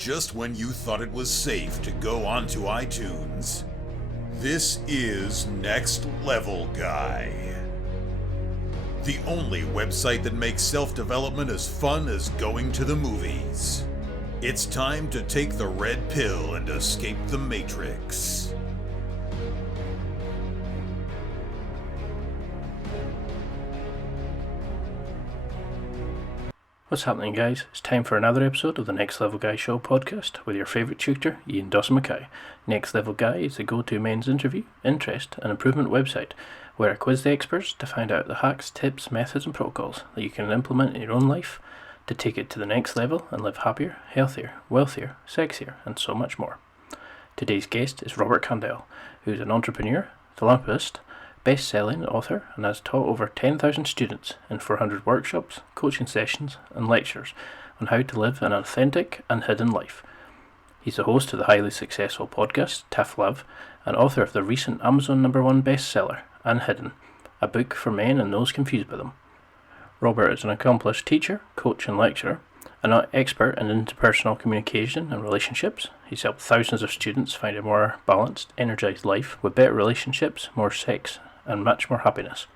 just when you thought it was safe to go onto iTunes. This is Next Level Guy, the only website that makes self-development as fun as going to the movies. It's time to take the red pill and escape the Matrix. What's happening, guys? It's time for another episode of the Next Level Guy Show podcast with your favourite tutor, Ian Dawson Mackay. Next Level Guy is the go-to men's interview, interest and improvement website where I quiz the experts to find out the hacks, tips, methods and protocols that you can implement in your own life to take it to the next level and live happier, healthier, wealthier, sexier and so much more. Today's guest is Robert Candell, who is an entrepreneur, philanthropist, best-selling author and has taught over 10,000 students in 400 workshops, coaching sessions and lectures on how to live an authentic and hidden life. He's the host of the highly successful podcast Tough Love and author of the recent Amazon #1 bestseller Unhidden, a book for men and those confused by them. Robert is an accomplished teacher, coach and lecturer, an expert in interpersonal communication and relationships. He's helped thousands of students find a more balanced, energized life with better relationships, more sex and much more happiness.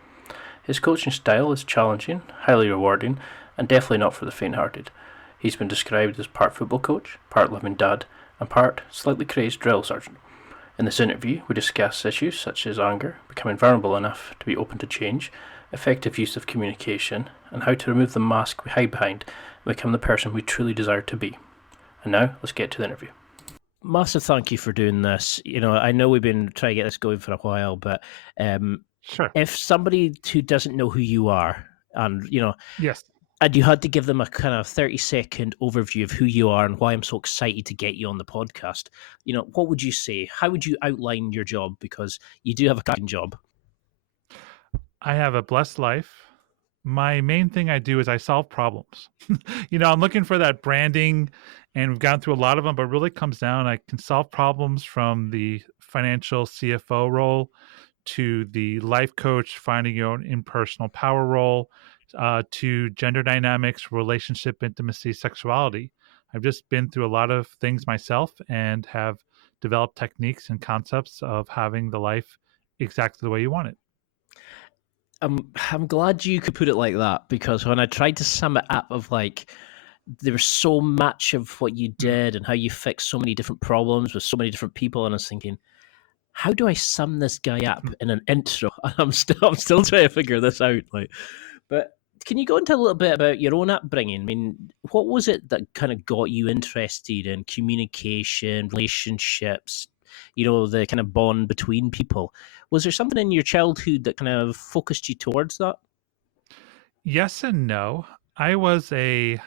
His coaching style is challenging, highly rewarding, and definitely not for the faint-hearted. He's been described as part football coach, part loving dad, and part slightly crazed drill sergeant. In this interview, we discuss issues such as anger, becoming vulnerable enough to be open to change, effective use of communication, and how to remove the mask we hide behind and become the person we truly desire to be. And now, let's get to the interview. Massive thank you for doing this. You know, I know we've been trying to get this going for a while, but Sure. if somebody who doesn't know who you are, and Yes. and you had to give them a kind of 30-second overview of who you are and why I'm so excited to get you on the podcast, what would you say? How would you outline your job? Because you do have a cracking job. I have a blessed life. My main thing I do is I solve problems. I'm looking for that branding, and we've gone through a lot of them, but really comes down, I can solve problems from the financial CFO role to the life coach, finding your own impersonal power role, to gender dynamics, relationship, intimacy, sexuality. I've just been through a lot of things myself and have developed techniques and concepts of having the life exactly the way you want it. I'm glad you could put it like that, because when I tried to sum it up there was so much of what you did and how you fixed so many different problems with so many different people, and I was thinking, how do I sum this guy up in an intro? And I'm still trying to figure this out. But can you go into a little bit about your own upbringing? I mean, what was it that kind of got you interested in communication, relationships, the kind of bond between people? Was there something in your childhood that kind of focused you towards that? Yes and no. I was a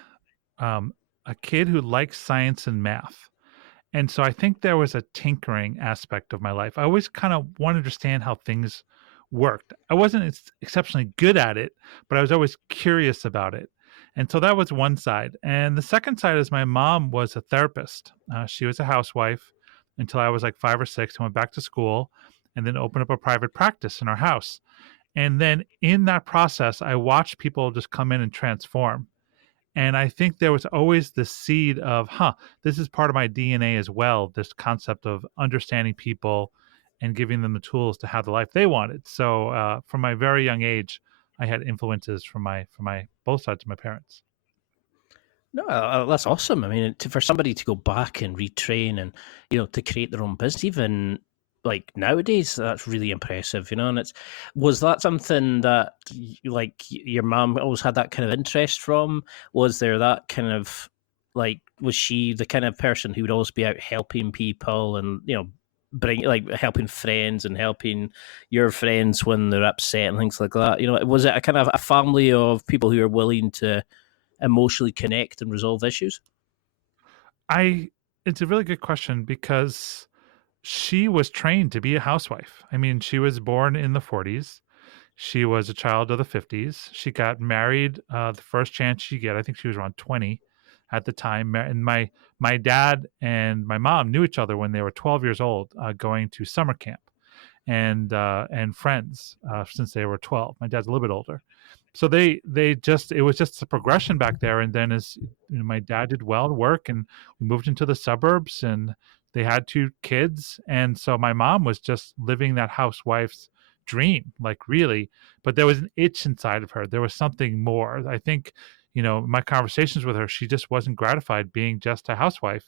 kid who liked science and math. And so I think there was a tinkering aspect of my life. I always kind of wanted to understand how things worked. I wasn't exceptionally good at it, but I was always curious about it. And so that was one side. And the second side is my mom was a therapist. She was a housewife until I was like 5 or 6 and went back to school and then opened up a private practice in our house. And then in that process, I watched people just come in and transform. And I think there was always the seed of, this is part of my DNA as well, this concept of understanding people and giving them the tools to have the life they wanted. So from my very young age, I had influences from my both sides of my parents. No, that's awesome. I mean, for somebody to go back and retrain and, to create their own business, even like nowadays, that's really impressive, and was that something that your mom always had that kind of interest from? Was there that kind of was she the kind of person who would always be out helping people and, helping friends and helping your friends when they're upset and things like that? Was it a kind of a family of people who are willing to emotionally connect and resolve issues? It's a really good question because she was trained to be a housewife. I mean, she was born in the 40s. She was a child of the 50s. She got married the first chance she got. I think she was around 20 at the time. And my dad and my mom knew each other when they were 12 years old, going to summer camp and friends since they were 12. My dad's a little bit older. So it was just a progression back there. And then as my dad did well at work, and we moved into the suburbs, and they had 2 kids. And so my mom was just living that housewife's dream, like really, but there was an itch inside of her. There was something more. I think, my conversations with her, she just wasn't gratified being just a housewife,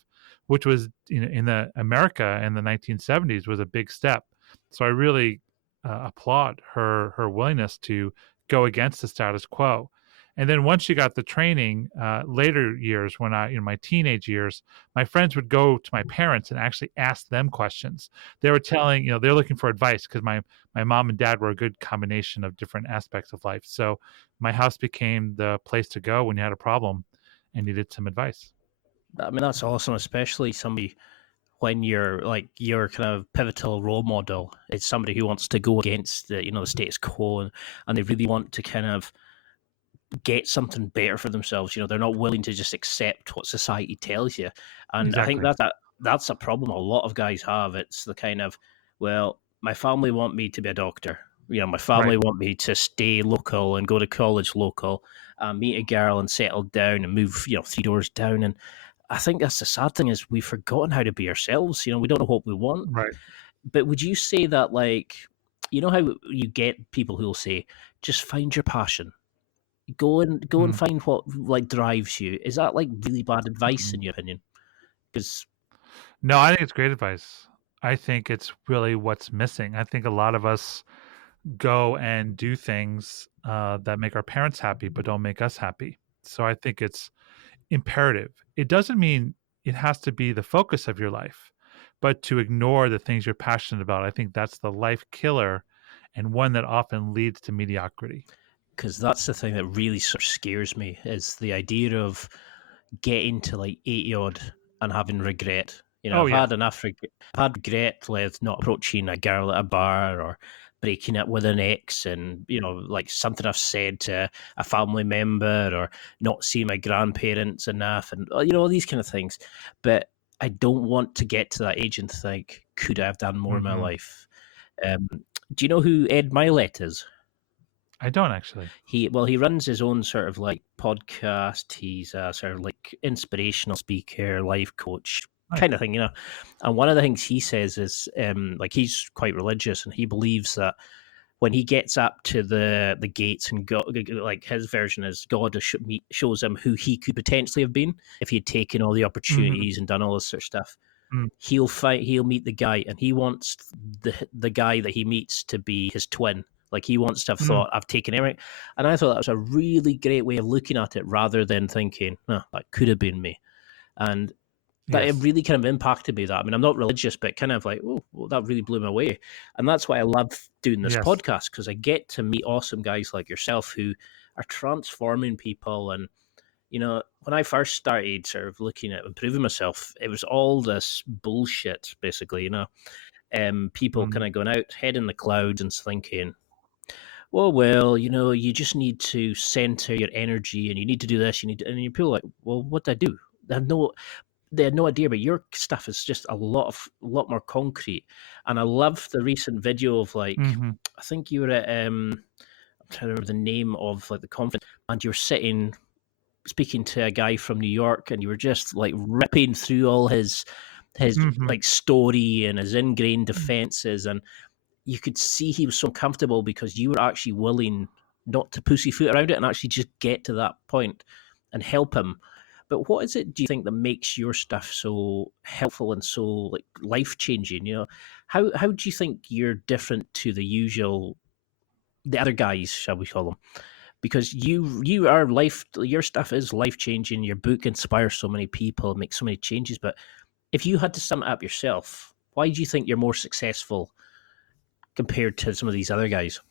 which was, in the America in the 1970s was a big step. So I really applaud her willingness to go against the status quo. And then once she got the training, later years, when in my teenage years, my friends would go to my parents and actually ask them questions. They were telling, they're looking for advice, because my mom and dad were a good combination of different aspects of life. So my house became the place to go when you had a problem and needed some advice. I mean, that's awesome, especially somebody when you're like your kind of pivotal role model is somebody who wants to go against the status quo, and they really want to kind of get something better for themselves. They're not willing to just accept what society tells you. And I think Exactly. that's a problem a lot of guys have. It's the kind of, well, my family want me to be a doctor. My Right. family want me to stay local and go to college local, meet a girl and settle down and move, 3 doors down. And I think that's the sad thing is we've forgotten how to be ourselves. We don't know what we want. Right. But would you say that, like, how you get people who will say, just find your passion, go and Mm. find what like drives you? Is that like really bad advice in Mm. your opinion? Because No, I think it's great advice. I think it's really what's missing. I think a lot of us go and do things that make our parents happy, but don't make us happy. So I think it's imperative. It doesn't mean it has to be the focus of your life, but to ignore the things you're passionate about. I think that's the life killer, and one that often leads to mediocrity. that's the thing that really sort of scares me is the idea of getting to like 80 odd and having regret. Oh I've yeah. had enough regret. I've had regret with not approaching a girl at a bar or breaking up with an ex, and like something I've said to a family member, or not seeing my grandparents enough, and all these kind of things. But I don't want to get to that age and think, could I have done more in my Hmm. life? Um, do you know who Ed Milet is? I don't actually. He runs his own sort of like podcast. He's a sort of like inspirational speaker, life coach Nice. kind of thing. And one of the things he says is like he's quite religious, and he believes that when he gets up to the gates, and God, like his version is God shows him who he could potentially have been if he had taken all the Hmm. opportunities and done all this sort of stuff. Mm. He'll meet the guy, and he wants the guy that he meets to be his twin. Like he wants to have Mm. thought, I've taken everything. And I thought that was a really great way of looking at it, rather than thinking, oh, that could have been me. And that it Yes. really kind of impacted me. That, I mean, I'm not religious, but kind of like, oh, well, that really blew me away. And that's why I love doing this Yes. podcast, because I get to meet awesome guys like yourself who are transforming people. And when I first started sort of looking at improving myself, it was all this bullshit, basically. People kind Mm. of going out, head in the clouds, and thinking, well, you just need to center your energy, and you need to do this, you need to, and people are like, well, what do I do? They have no, they had no idea, but your stuff is just a lot more concrete. And I love the recent video of like, Hmm. I think you were at I'm trying to remember the name of like the conference, and you're sitting speaking to a guy from New York, and you were just like ripping through all his Hmm. like story and his ingrained defenses, and you could see he was so comfortable because you were actually willing not to pussyfoot around it and actually just get to that point and help him. But what is it, do you think, that makes your stuff so helpful and so like life changing? How do you think you're different to the other guys, shall we call them? Because you are your stuff is life changing. Your book inspires so many people, makes so many changes. But if you had to sum it up yourself, why do you think you're more successful compared to some of these other guys?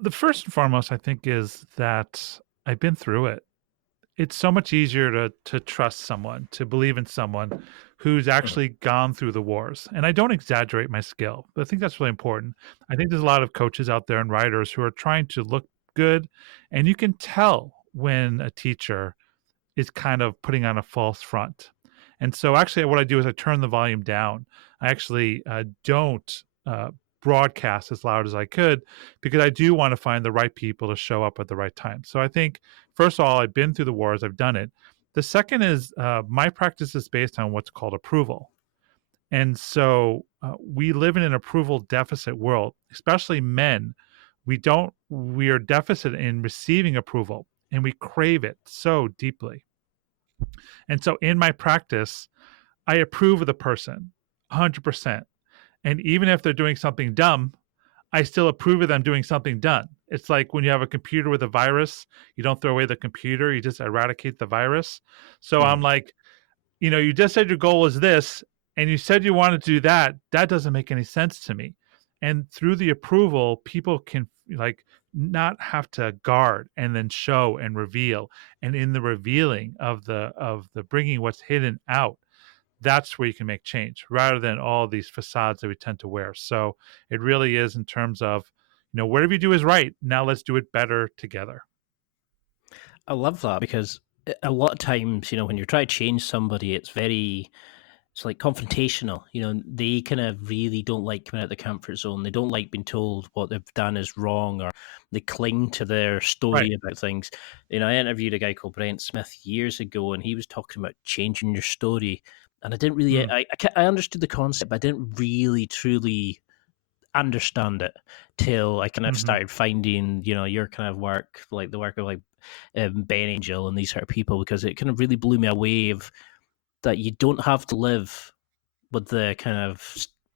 The first and foremost, I think, is that I've been through it. It's so much easier to trust someone, to believe in someone who's Mhm. actually gone through the wars. And I don't exaggerate my skill, but I think that's really important. I think there's a lot of coaches out there and writers who are trying to look good, and you can tell when a teacher is kind of putting on a false front. And so actually what I do is I turn the volume down. I actually don't broadcast as loud as I could, because I do want to find the right people to show up at the right time. So I think, first of all, I've been through the wars, I've done it. The second is my practice is based on what's called approval. And so we live in an approval deficit world, especially men. We are deficit in receiving approval, and we crave it so deeply. And so in my practice, I approve of the person 100%. And even if they're doing something dumb, I still approve of them doing something done. It's like when you have a computer with a virus, you don't throw away the computer, you just eradicate the virus. So I'm like, you just said your goal is this, and you said you wanted to do that. That doesn't make any sense to me. And through the approval, people can like not have to guard and then show and reveal. And in the revealing of the bringing what's hidden out, that's where you can make change, rather than all these facades that we tend to wear. So it really is in terms of, whatever you do is right. Now let's do it better together. I love that, because a lot of times, when you're trying to change somebody, it's like confrontational. They kind of really don't like coming out of the comfort zone. They don't like being told what they've done is wrong, or they cling to their story about things. I interviewed a guy called Brent Smith years ago, and he was talking about changing your story. And I didn't really, I understood the concept, but I didn't really truly understand it till I kind of started finding, your kind of work, like the work of like Ben Angel and these sort of people, because it kind of really blew me away of that you don't have to live with the kind of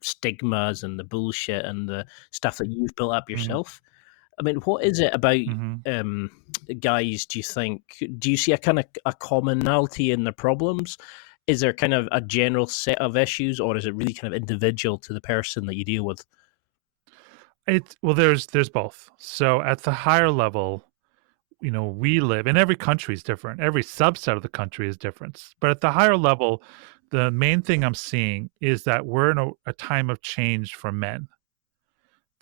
stigmas and the bullshit and the stuff that you've built up yourself. I mean, what is it about guys, do you think? Do you see a kind of a commonality in their problems? Is there kind of a general set of issues, or is it really kind of individual to the person that you deal with? There's both. So at the higher level, we live, and every country is different. Every subset of the country is different. But at the higher level, the main thing I'm seeing is that we're in a time of change for men.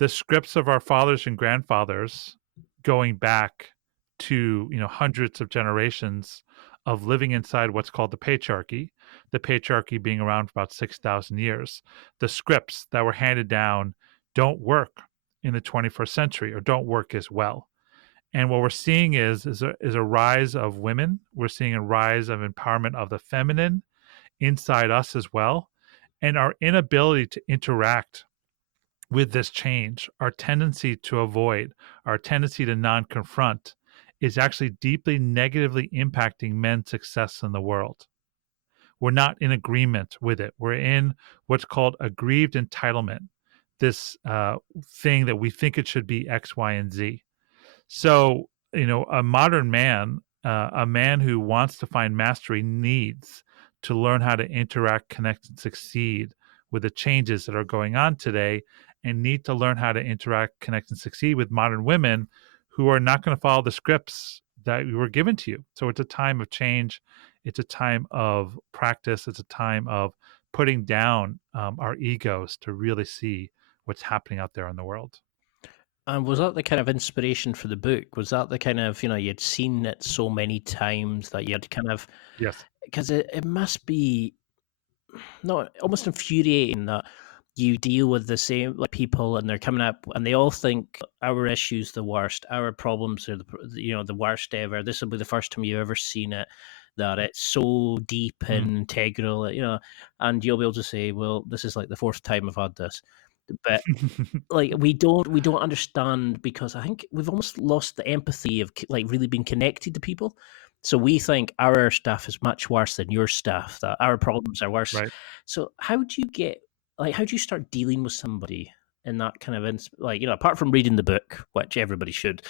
The scripts of our fathers and grandfathers, going back to hundreds of generations of living inside what's called the patriarchy being around for about 6,000 years. The scripts that were handed down don't work in the 21st century, or don't work as well. And what we're seeing is a rise of women. We're seeing a rise of empowerment of the feminine inside us as well. And our inability to interact with this change, our tendency to avoid, our tendency to non-confront, is actually deeply negatively impacting men's success in the world. We're not in agreement with it. We're in what's called aggrieved entitlement, this thing that we think it should be X, Y, and Z. So, a modern man, a man who wants to find mastery, needs to learn how to interact, connect, and succeed with the changes that are going on today, and need to learn how to interact, connect, and succeed with modern women who are not going to follow the scripts that were given to you. So it's a time of change. It's a time of practice. It's a time of putting down our egos to really see what's happening out there in the world. And was that the kind of inspiration for the book? Was that the kind of, you'd seen it so many times that you had kind of... Yes. Because it must be almost infuriating that you deal with the same people, and they're coming up and they all think our issue's the worst, our problems are the worst ever. This will be the first time you've ever seen it, that it's so deep and integral, and you'll be able to say, well, this is like the fourth time I've had this. But like we don't understand, because I think we've almost lost the empathy of like really being connected to people. So we think our stuff is much worse than your stuff, that our problems are worse. Right. So how do you start dealing with somebody in that kind of apart from reading the book, which everybody should,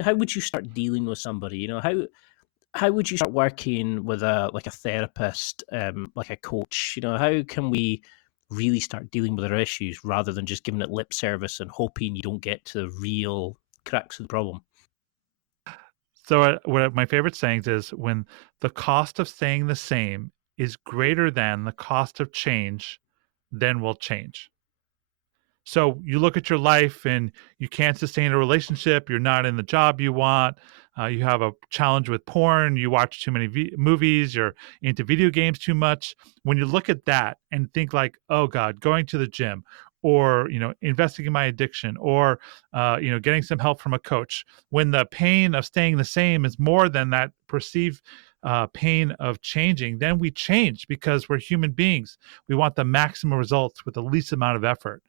how would you start dealing with somebody? How would you start working with a therapist, like a coach? How can we really start dealing with our issues rather than just giving it lip service and hoping you don't get to the real crux of the problem? So what my favorite sayings is, when the cost of staying the same is greater than the cost of change, then we'll change. So you look at your life and you can't sustain a relationship. You're not in the job you want. You have a challenge with porn. You watch too many movies. You're into video games too much. When you look at that and think like, oh God, going to the gym or investing in my addiction, or getting some help from a coach, when the pain of staying the same is more than that perceived pain of changing, then we change because we're human beings. We want the maximum results with the least amount of effort.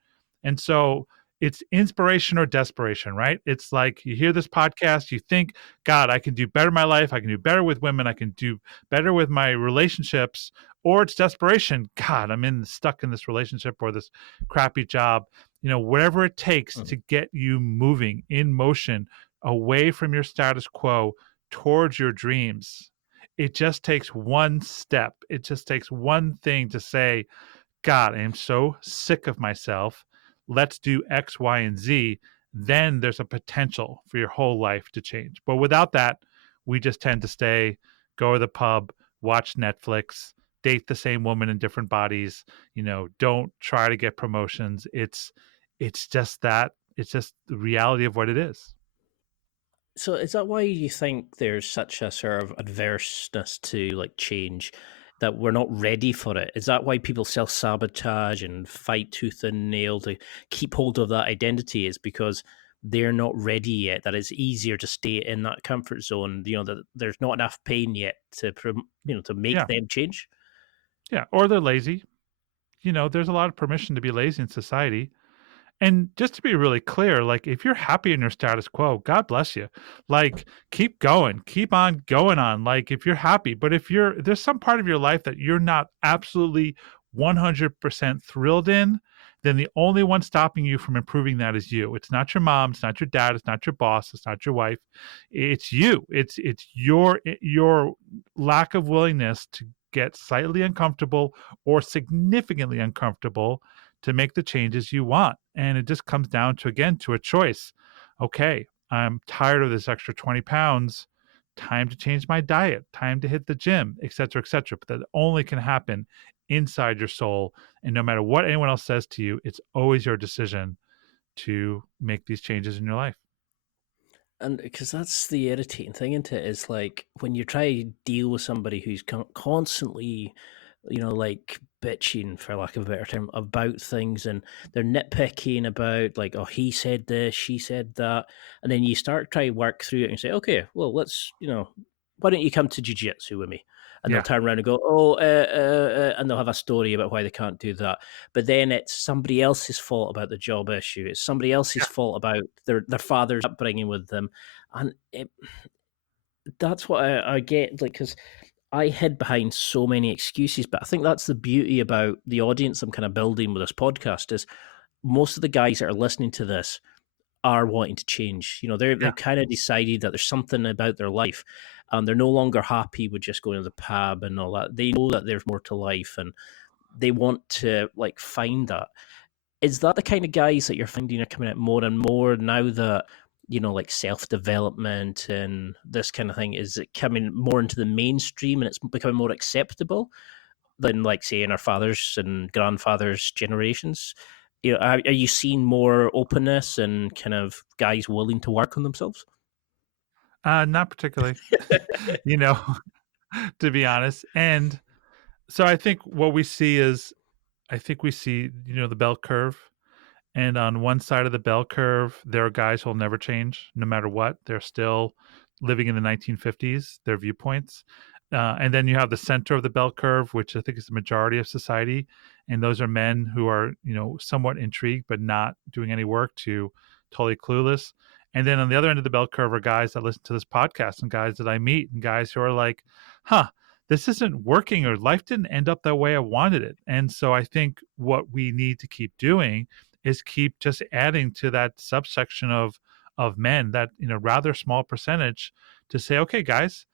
And so it's inspiration or desperation, right? It's like you hear this podcast, you think, God, I can do better in my life. I can do better with women. I can do better with my relationships. Or it's desperation. God, I'm stuck in this relationship or this crappy job. Whatever it takes to get you moving in motion away from your status quo towards your dreams. It just takes one step. It just takes one thing to say, God, I am so sick of myself. Let's do X, Y, and Z. Then there's a potential for your whole life to change. But without that, we just tend to go to the pub, watch Netflix, date the same woman in different bodies, don't try to get promotions. It's just that. It's just the reality of what it is. So is that why you think there's such a sort of adverseness to like change, that we're not ready for it? Is that why people self-sabotage and fight tooth and nail to keep hold of that identity? Is because they're not ready yet, that it's easier to stay in that comfort zone, that there's not enough pain yet to to make Yeah. them change? Yeah. Or they're lazy. There's a lot of permission to be lazy in society. And just to be really clear, like if you're happy in your status quo, God bless you. Like keep going, keep on going on. Like if you're happy, but if there's some part of your life that you're not absolutely 100% thrilled in, then the only one stopping you from improving that is you. It's not your mom, it's not your dad, it's not your boss, it's not your wife. It's you. It's your lack of willingness to get slightly uncomfortable or significantly uncomfortable to make the changes you want. And it just comes down to, again, to a choice. Okay, I'm tired of this extra 20 pounds. Time to change my diet, time to hit the gym, et cetera, et cetera. But that only can happen inside your soul. And no matter what anyone else says to you, it's always your decision to make these changes in your life. And because that's the irritating thing, isn't it? Is like when you try to deal with somebody who's constantly, like bitching, for lack of a better term, about things, and they're nitpicking about like, oh, he said this, she said that, and then you start trying to work through it and say, okay, well, let's, why don't you come to jiu-jitsu with me? And they'll turn around and go, oh, and they'll have a story about why they can't do that. But then it's somebody else's fault about the job issue. It's somebody else's fault about their father's upbringing with them. And that's what I get, like, because I hid behind so many excuses. But I think that's the beauty about the audience I'm kind of building with this podcast is most of the guys that are listening to this are wanting to change. They've kind of decided that there's something about their life and they're no longer happy with just going to the pub and all that. They know that there's more to life and they want to like find that. Is that the kind of guys that you're finding are coming out more and more now that, like self-development and this kind of thing, is it coming more into the mainstream and it's becoming more acceptable than, like, say, in our fathers and grandfathers' generations? Are you seeing more openness and kind of guys willing to work on themselves? Not particularly, to be honest. And so I think what we see is, the bell curve. And on one side of the bell curve, there are guys who'll never change no matter what. They're still living in the 1950s, their viewpoints. And then you have the center of the bell curve, which I think is the majority of society. And those are men who are, somewhat intrigued, but not doing any work, to totally clueless. And then on the other end of the bell curve are guys that listen to this podcast and guys that I meet and guys who are like, this isn't working, or life didn't end up the way I wanted it. And so I think what we need to keep doing is keep just adding to that subsection of men, that rather small percentage, to say, okay, guys,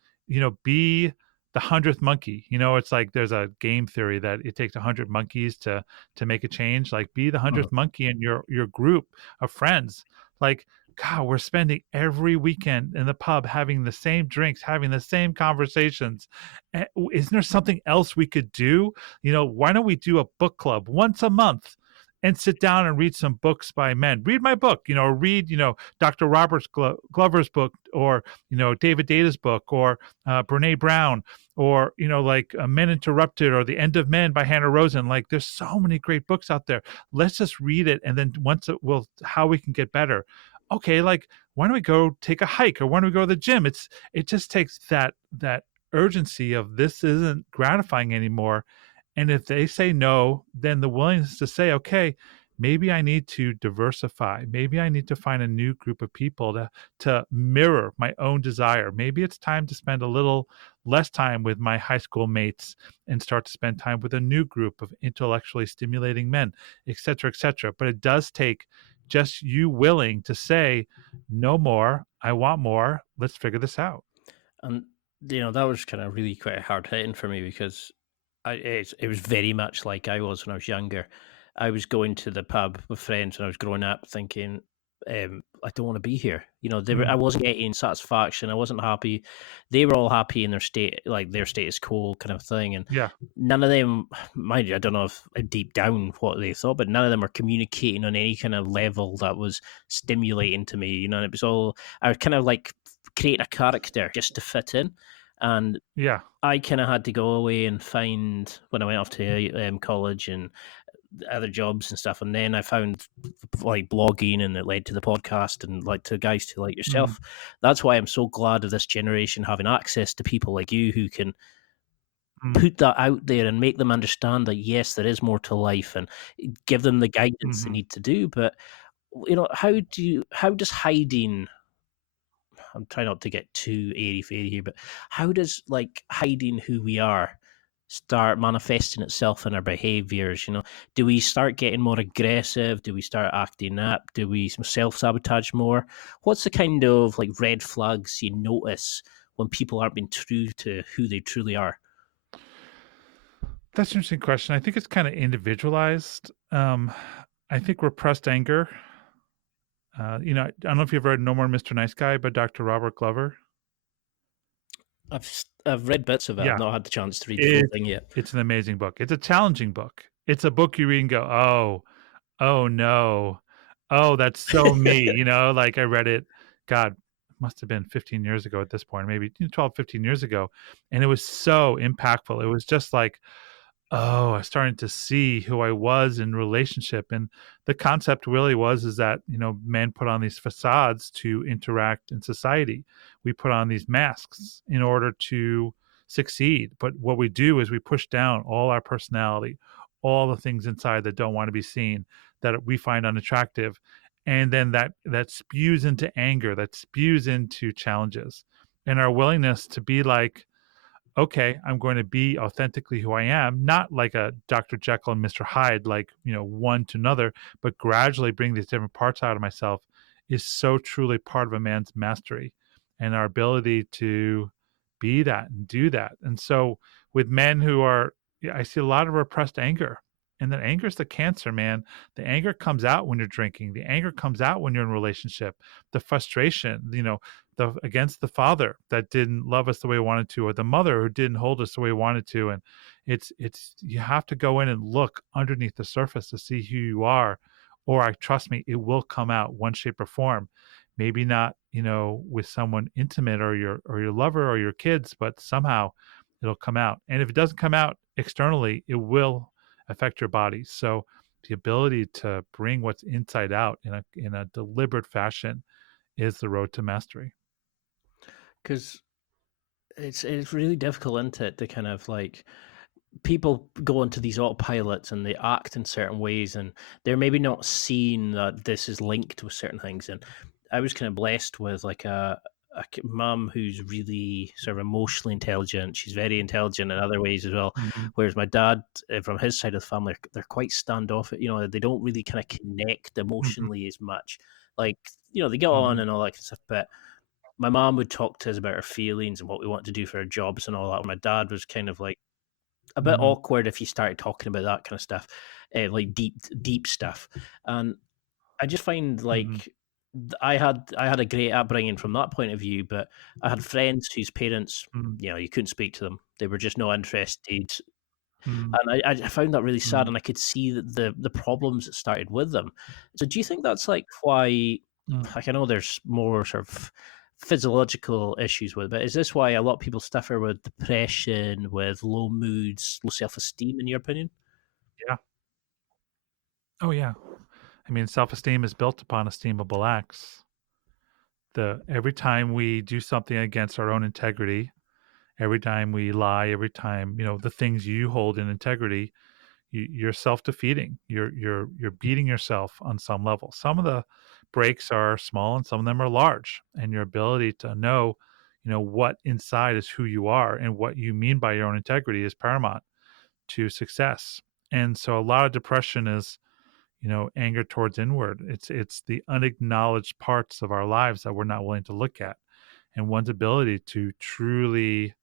be the 100th monkey. It's like there's a game theory that it takes 100 monkeys to make a change. Like, be the 100th monkey in your group of friends. Like, God, we're spending every weekend in the pub having the same drinks, having the same conversations. Isn't there something else we could do? Why don't we do a book club once a month and sit down and read some books by men? Read my book, read, Dr. Robert Glover's book, or, David Deda's book, or Brene Brown, or like Men Interrupted or The End of Men by Hannah Rosen. Like there's so many great books out there. Let's just read it, and then once it will, how we can get better. Okay, like why don't we go take a hike, or why don't we go to the gym? It just takes that urgency of this isn't gratifying anymore. And if they say no, then the willingness to say, okay, maybe I need to diversify. Maybe I need to find a new group of people to mirror my own desire. Maybe it's time to spend a little less time with my high school mates and start to spend time with a new group of intellectually stimulating men, et cetera, et cetera. But it does take just you willing to say, no more, I want more, let's figure this out. And that was kind of really quite hard hitting for me because it was very much like I was when I was younger. I was going to the pub with friends when I was growing up, thinking, I don't want to be here. I Mm, wasn't getting satisfaction. I wasn't happy. They were all happy in their state, like their status quo kind of thing, and yeah. none of them, mind you, I don't know if deep down what they thought, but none of them were communicating on any kind of level that was stimulating to me. And it was all I was kind of like creating a character just to fit in, and Yeah. I kind of had to go away and find when I went off to college and other jobs and stuff, and then I found like blogging, and it led to the podcast, and like to guys to like Mm, yourself. That's why I'm so glad of this generation having access to people like you who can mm, put that out there and make them understand that yes, there is more to life, and give them the guidance they mhm. need to do. But how does hiding? I'm trying not to get too airy fairy here, but how does like hiding who we are start manifesting itself in our behaviors? Do we start getting more aggressive? Do we start acting up? Do we self sabotage more? What's the kind of like red flags you notice when people aren't being true to who they truly are? That's an interesting question. I think it's kind of individualized. I think repressed anger. I don't know if you've read No More Mr. Nice Guy by Dr. Robert Glover. I've read bits of it. I've Yeah, not had the chance to read the full it, thing yet. it's an amazing book. It's a challenging book. It's a book you read and go, oh no, oh, that's so me. Like I read it, God, must have been 15 years ago at this point, maybe 12, 15 years ago. And it was so impactful. It was just like, oh, I started to see who I was in relationship. And the concept really was is that, men put on these facades to interact in society. We put on these masks in order to succeed. But what we do is we push down all our personality, all the things inside that don't want to be seen, that we find unattractive. And then that spews into anger, that spews into challenges. And our willingness to be like, okay, I'm going to be authentically who I am, not like a Dr. Jekyll and Mr. Hyde, like, one to another, but gradually bring these different parts out of myself is so truly part of a man's mastery and our ability to be that and do that. And so with men who are, yeah, I see a lot of repressed anger. And that anger is the cancer, man. The anger comes out when you're drinking. The anger comes out when you're in a relationship. The frustration, against the father that didn't love us the way we wanted to, or the mother who didn't hold us the way we wanted to. And it's you have to go in and look underneath the surface to see who you are, or I trust me, it will come out one shape or form. Maybe not, with someone intimate or your lover or your kids, but somehow it'll come out. And if it doesn't come out externally, it will affect your body. So the ability to bring what's inside out in a deliberate fashion is the road to mastery. Because it's really difficult, isn't it, to kind of like people go into these autopilots and they act in certain ways, and they're maybe not seeing that this is linked with certain things. And I was kind of blessed with like a mum who's really sort of emotionally intelligent. She's very intelligent in other ways as well. Mhm, Whereas my dad, from his side of the family, they're quite standoffish. They don't really kind of connect mhm, emotionally as much. Like, they get on mhm, and all that kind of stuff, but my mom would talk to us about her feelings and what we want to do for our jobs and all that. My dad was kind of like a bit mhm, awkward if you started talking about that kind of stuff, like deep stuff. And I just find mhm, like I had a great upbringing from that point of view, but I had friends whose parents, mhm, you couldn't speak to them; they were just not interested, mhm, and I found that really sad, mhm, and I could see that the problems that started with them. So, do you think that's like why? mhm, Like, I know there's more sort of physiological issues with it. Is this why a lot of people suffer with depression, with low moods, low self-esteem, in your opinion? Yeah. Oh, yeah. I mean, self-esteem is built upon esteemable acts. Every time we do something against our own integrity, every time we lie, every time, the things you hold in integrity, you're self-defeating. You're beating yourself on some level. Some of the breaks are small and some of them are large. And your ability to know, what inside is who you are and what you mean by your own integrity is paramount to success. And so a lot of depression is, anger towards inward. It's the unacknowledged parts of our lives that we're not willing to look at. And one's ability to truly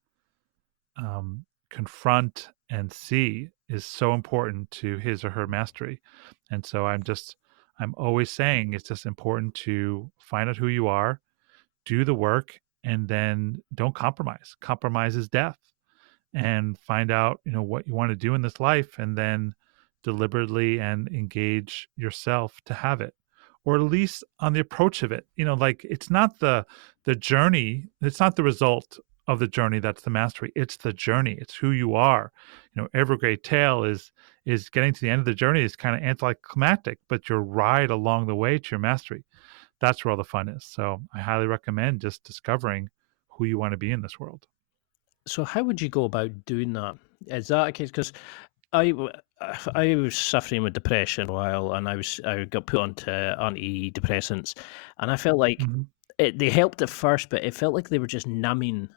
confront and see is so important to his or her mastery. And so I'm always saying it's just important to find out who you are, do the work, and then don't compromise. Compromise is death. And find out, what you want to do in this life, and then deliberately and engage yourself to have it, or at least on the approach of it. Like, it's not the journey, it's not the result of the journey that's the mastery. It's the journey. It's who you are. Every great tale is getting to the end of the journey is kind of anticlimactic, but your ride along the way to your mastery, that's where all the fun is. So I highly recommend just discovering who you want to be in this world. So how would you go about doing that? Is that a case? Because I, w- I was suffering with depression a while, and I got put onto antidepressants, and I felt like Hmm. they helped at first, but it felt like they were just numbing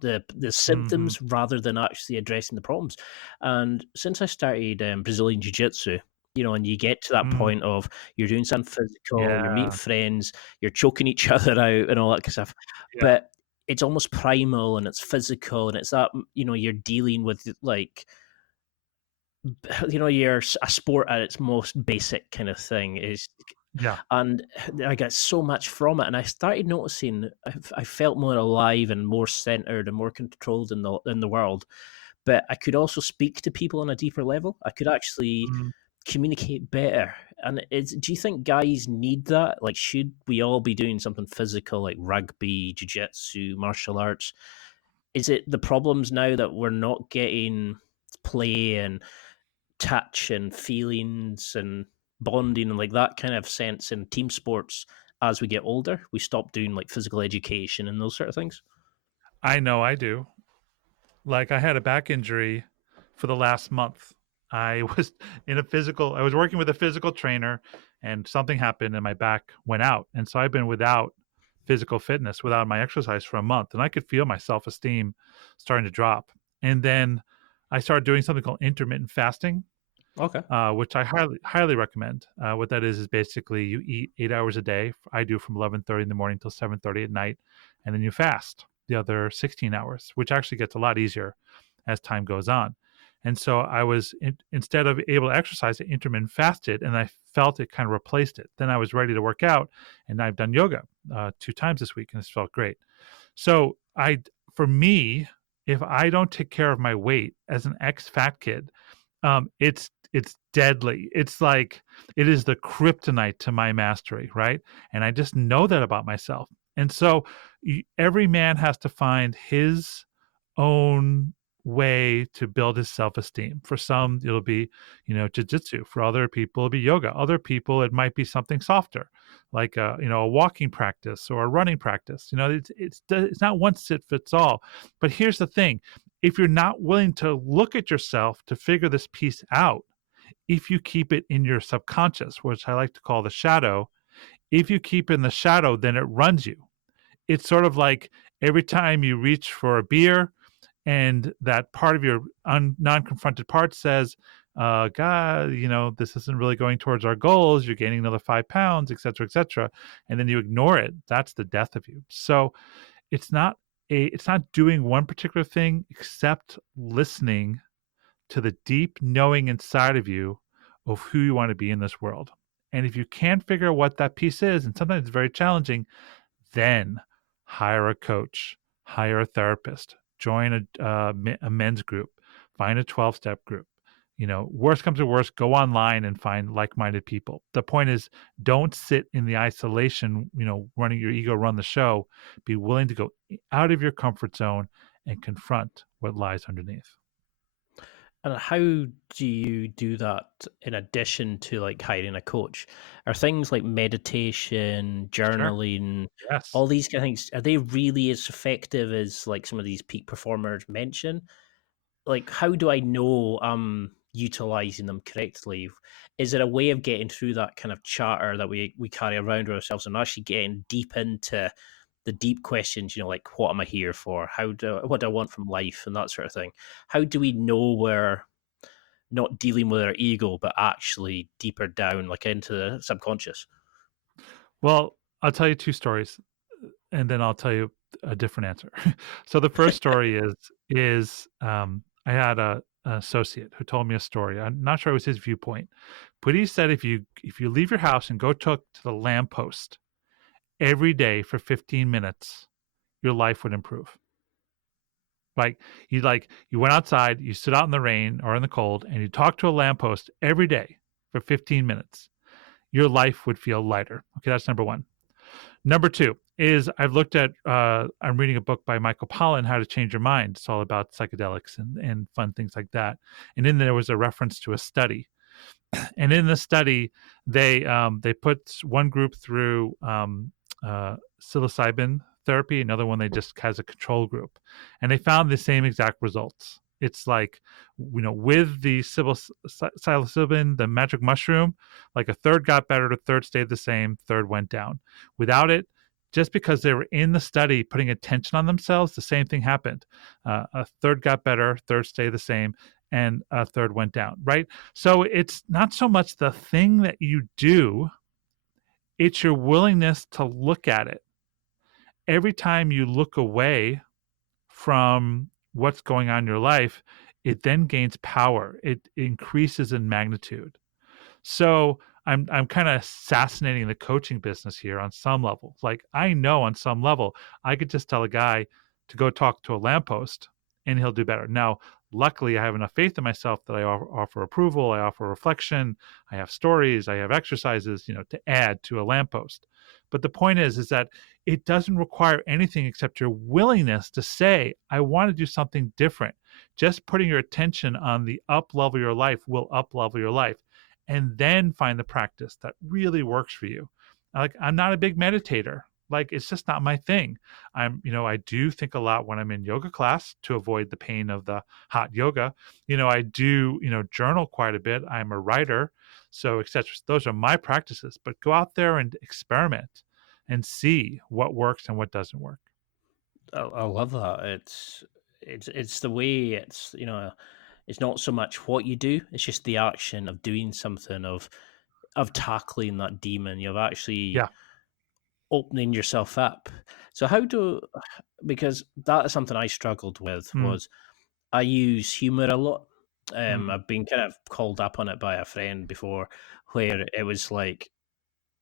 the Hmm. symptoms rather than actually addressing the problems. And since I started Brazilian Jiu Jitsu, and you get to that Mm, point of you're doing something physical, you're meeting yeah, friends, you're choking each other out, and all that kind of stuff, yeah, but it's almost primal and it's physical and it's that you're dealing with like you're a sport at its most basic kind of thing is. yeah. And I got so much from it, and I started noticing I felt more alive and more centered and more controlled in the world. But I could also speak to people on a deeper level. I could actually Mm. communicate better. And do you think guys need that? Like, should we all be doing something physical like rugby, jiu-jitsu, martial arts? Is it the problems now that we're not getting play and touch and feelings and bonding and like that kind of sense in team sports as we get older? We stop doing like physical education and those sort of things. I know I do. Like, I had a back injury for the last month. I was I was working with a physical trainer, and something happened and my back went out. And so I've been without physical fitness, without my exercise for a month, and I could feel my self-esteem starting to drop. And then I started doing something called intermittent fasting, Okay. which I highly recommend. What that is basically you eat 8 hours a day. I do from 11:30 in the morning till 7:30 at night, and then you fast the other 16 hours, which actually gets a lot easier as time goes on. And so I was instead of able to exercise, I intermittent fasted, and I felt it kind of replaced it. Then I was ready to work out, and I've done yoga 2 times this week, and it's felt great. So for me, if I don't take care of my weight as an ex-fat kid, it's deadly. It's like it is the kryptonite to my mastery, right? And I just know that about myself. And so every man has to find his own way to build his self-esteem. For some, it'll be, jiu-jitsu. For other people, it'll be yoga. Other people, it might be something softer, like a walking practice or a running practice. It's not one sit fits all. But here's the thing: if you're not willing to look at yourself to figure this piece out, if you keep it in your subconscious, which I like to call the shadow, if you keep in the shadow, then it runs you. It's sort of like every time you reach for a beer and that part of your non-confronted part says, God, this isn't really going towards our goals. You're gaining another 5 pounds, et cetera, et cetera. And then you ignore it. That's the death of you. So it's not doing one particular thing except listening to the deep knowing inside of you of who you want to be in this world. And if you can't figure out what that piece is, and sometimes it's very challenging, then hire a coach, hire a therapist, join a men's group, find a 12-step group, worst comes to worst, go online and find like-minded people. The point is, don't sit in the isolation, running your ego, run the show. Be willing to go out of your comfort zone and confront what lies underneath. And how do you do that in addition to like hiring a coach? Are things like meditation, Sure. journaling, Yes. all these kind of things, are they really as effective as like some of these peak performers mention? Like, how do I know I'm utilizing them correctly? Is there a way of getting through that kind of chatter that we carry around with ourselves and actually getting deep into the deep questions, like what am I here for? What do I want from life and that sort of thing? How do we know we're not dealing with our ego, but actually deeper down, like into the subconscious? Well, I'll tell you two stories, and then I'll tell you a different answer. So the first story is I had an associate who told me a story. I'm not sure it was his viewpoint, but he said if you leave your house and go talk to the lamppost every day for 15 minutes, your life would improve. You went outside, you stood out in the rain or in the cold, and you talked to a lamppost every day for 15 minutes. Your life would feel lighter. Okay, that's number one. Number two is I'm reading a book by Michael Pollan, How to Change Your Mind. It's all about psychedelics and fun things like that. And in there was a reference to a study. And in the study, they put one group through psilocybin therapy, another one they just has a control group, and they found the same exact results. It's like, with the psilocybin, the magic mushroom, like a third got better, a third stayed the same, third went down. Without it, just because they were in the study putting attention on themselves, the same thing happened. A third got better, third stayed the same, and a third went down, right? So it's not so much the thing that you do, it's your willingness to look at it. Every time you look away from what's going on in your life, it then gains power. It increases in magnitude. So I'm kind of assassinating the coaching business here on some level. Like, I know on some level I could just tell a guy to go talk to a lamppost and he'll do better. Now, luckily, I have enough faith in myself that I offer approval, I offer reflection, I have stories, I have exercises, to add to a lamppost. But the point is that it doesn't require anything except your willingness to say, I want to do something different. Just putting your attention on the up level of your life will up level your life, and then find the practice that really works for you. Like, I'm not a big meditator. Like, it's just not my thing. I do think a lot when I'm in yoga class to avoid the pain of the hot yoga. I do, journal quite a bit. I'm a writer, so etc. Those are my practices. But go out there and experiment and see what works and what doesn't work. I love that. It's the way it's not so much what you do; it's just the action of doing something, of tackling that demon, of actually Yeah. opening yourself up. So because that is something I struggled with, Mm, was I use humor a lot. mm, I've been kind of called up on it by a friend before, where it was like,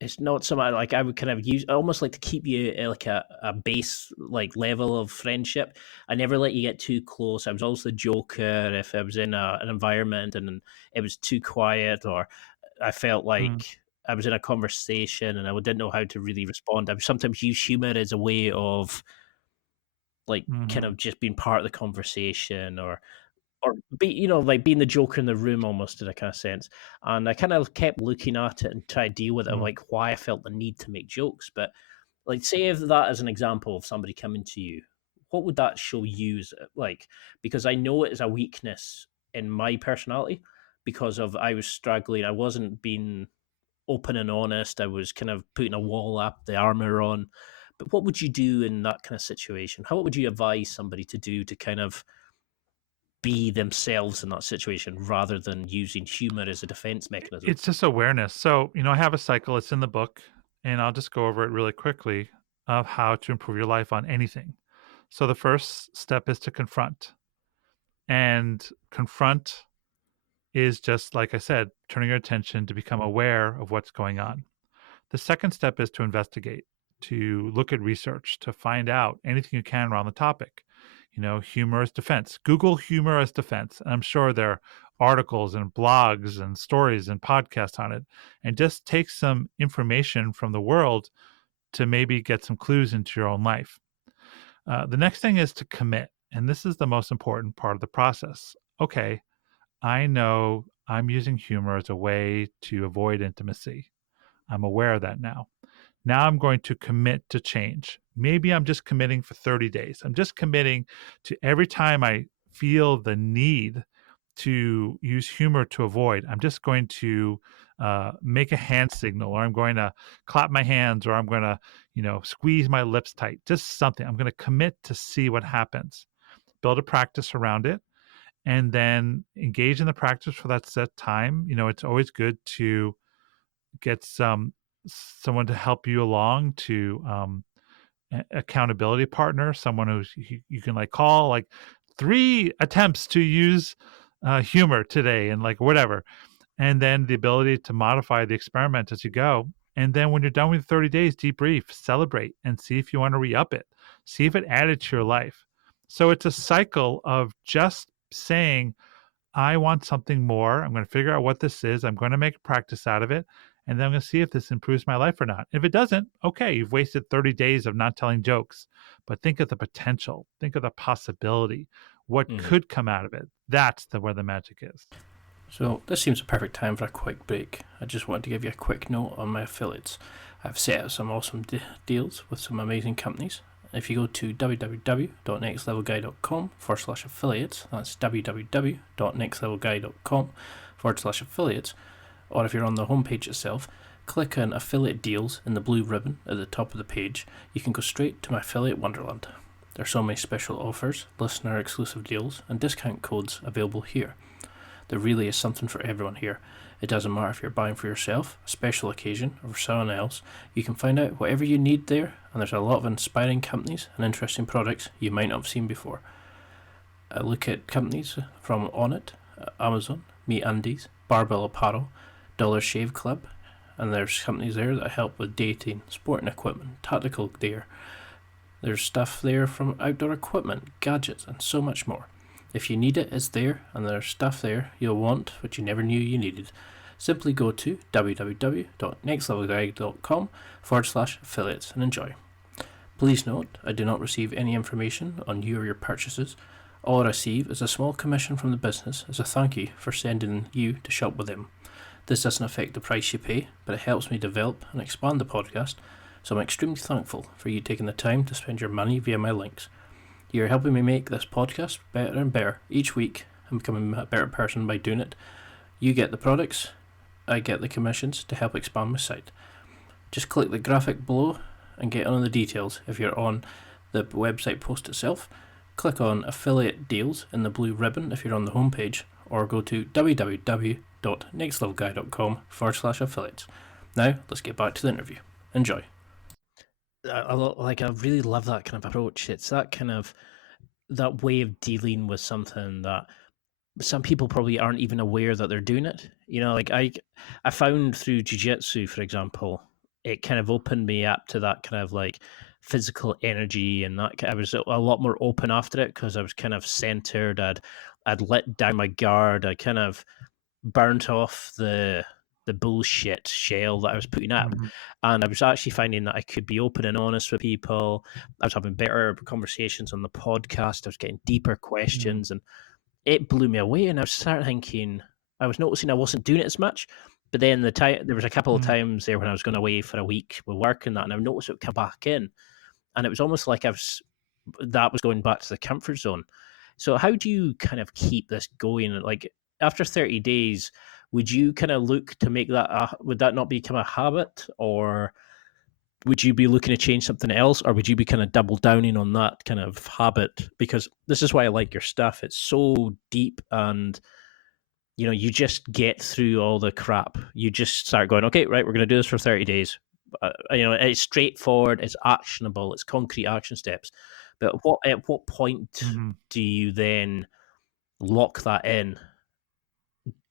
it's not so much like I would kind of use almost like to keep you at like a base like level of friendship. I never let you get too close. I was always the joker if I was in an environment and it was too quiet, or I felt mm, like I was in a conversation and I didn't know how to really respond. I would sometimes use humor as a way of like kind mhm, of just being part of the conversation, or be like being the joker in the room almost in a kind of sense. And I kind of kept looking at it and try to deal with it, of mm. like why I felt the need to make jokes. But like, say if that as an example of somebody coming to you, what would that show you like? Because I know it is a weakness in my personality, because of I was struggling, I wasn't being open and honest, I was kind of putting a wall up, the armor on. But what would you do in that kind of situation? How, what would you advise somebody to do to kind of be themselves in that situation rather than using humor as a defense mechanism? It's just awareness. So, I have a cycle, it's in the book, and I'll just go over it really quickly of how to improve your life on anything. So, the first step is to confront. And confront is just, like I said, turning your attention to become aware of what's going on. The second step is to investigate, to look at research, to find out anything you can around the topic. humor as defense. Google humor as defense. And I'm sure there are articles and blogs and stories and podcasts on it. And just take some information from the world to maybe get some clues into your own life. The next thing is to commit. And this is the most important part of the process. Okay, I know I'm using humor as a way to avoid intimacy. I'm aware of that now. Now I'm going to commit to change. Maybe I'm just committing for 30 days. I'm just committing to every time I feel the need to use humor to avoid, I'm just going to make a hand signal, or I'm going to clap my hands, or I'm going to, squeeze my lips tight, just something. I'm going to commit to see what happens, build a practice around it, and then engage in the practice for that set time. It's always good to get someone to help you along, to accountability partner, someone who you can call, 3 attempts to use humor today, and whatever, and then the ability to modify the experiment as you go. And then when you're done with 30 days, debrief, celebrate, and see if you want to re-up it, see if it added to your life. So it's a cycle of just saying, I want something more. I'm going to figure out what this is. I'm going to make a practice out of it. And then I'm going to see if this improves my life or not. If it doesn't, okay, you've wasted 30 days of not telling jokes. But think of the potential. Think of the possibility. What could come out of it. That's where the magic is. So this seems a perfect time for a quick break. I just wanted to give you a quick note on my affiliates. I've set up some awesome deals with some amazing companies. If you go to www.nextlevelguy.com/affiliates, that's www.nextlevelguy.com/affiliates, or if you're on the homepage itself, click on affiliate deals in the blue ribbon at the top of the page. You can go straight to my affiliate wonderland. There are so many special offers, listener exclusive deals, and discount codes available here. There really is something for everyone here. It doesn't matter if you're buying for yourself, a special occasion, or for someone else. You can find out whatever you need there, and there's a lot of inspiring companies and interesting products you might not have seen before. I look at companies from Onnit, Amazon, MeUndies, Barbell Apparel, Dollar Shave Club, and there's companies there that help with dating, sporting equipment, tactical gear. There's stuff there from outdoor equipment, gadgets, and so much more. If you need it, it's there, and there's stuff there you'll want which you never knew you needed. Simply go to www.nextlevelguy.com/affiliates and enjoy. Please note, I do not receive any information on you or your purchases. All I receive is a small commission from the business as a thank you for sending you to shop with them. This doesn't affect the price you pay, but it helps me develop and expand the podcast, so I'm extremely thankful for you taking the time to spend your money via my links. You're helping me make this podcast better and better each week. I'm becoming a better person by doing it. You get the products, I get the commissions to help expand my site. Just click the graphic below and get on the details. If you're on the website post itself, click on affiliate deals in the blue ribbon if you're on the homepage, or go to www.nextlevelguy.com/affiliates. Now, let's get back to the interview. Enjoy. I really love that kind of approach. It's that kind of that way of dealing with something that some people probably aren't even aware that they're doing it. I found through jiu-jitsu, for example, it kind of opened me up to that kind of physical energy, and that I was a lot more open after it because I was kind of centered. I'd let down my guard. I kind of burnt off the bullshit shell that I was putting up. And I was actually finding that I could be open and honest with people. I was having better conversations on the podcast. I was getting deeper questions, and it blew me away. And I started thinking, I was noticing I wasn't doing it as much. But then there was a couple of times there when I was going away for a week with work and that, and I noticed it would come back in. And it was almost like that was going back to the comfort zone. So how do you kind of keep this going? After 30 days, would you kind of look to make that, would that not become a habit, or would you be looking to change something else, or would you be kind of double downing on that kind of habit? Because this is why I like your stuff. It's so deep, and you just get through all the crap. You just start going, okay, right, we're going to do this for 30 days. It's straightforward, it's actionable, it's concrete action steps. But at what point do you then lock that in?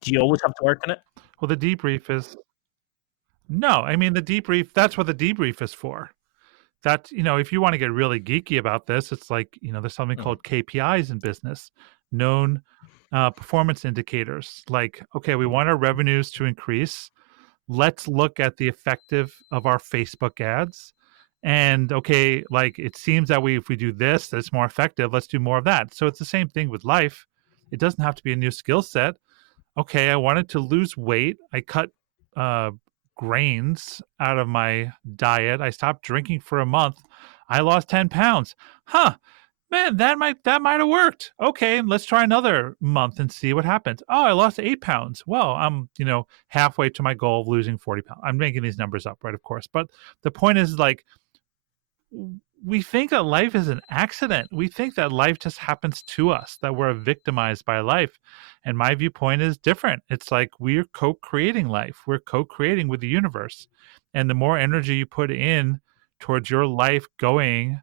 Do you always have to work on it? Well, the debrief is... No, I mean, the debrief, that's what the debrief is for. That, if you want to get really geeky about this, it's like, there's something Mm. called KPIs in business, known performance indicators. Like, okay, we want our revenues to increase. Let's look at the effective of our Facebook ads. And okay, like it seems that if we do this, that's more effective. Let's do more of that. So it's the same thing with life. It doesn't have to be a new skill set. Okay, I wanted to lose weight. I cut uh, grains out of my diet. I stopped drinking for a month. I lost 10 pounds. Huh, man, that might have worked. Okay, let's try another month and see what happens. Oh, I lost 8 pounds. Well, I'm, halfway to my goal of losing 40 pounds. I'm making these numbers up, right? Of course. But the point is, like, we think that life is an accident. We think that life just happens to us, that we're victimized by life. And my viewpoint is different. It's like we're co creating life, we're co creating with the universe. And the more energy you put in towards your life going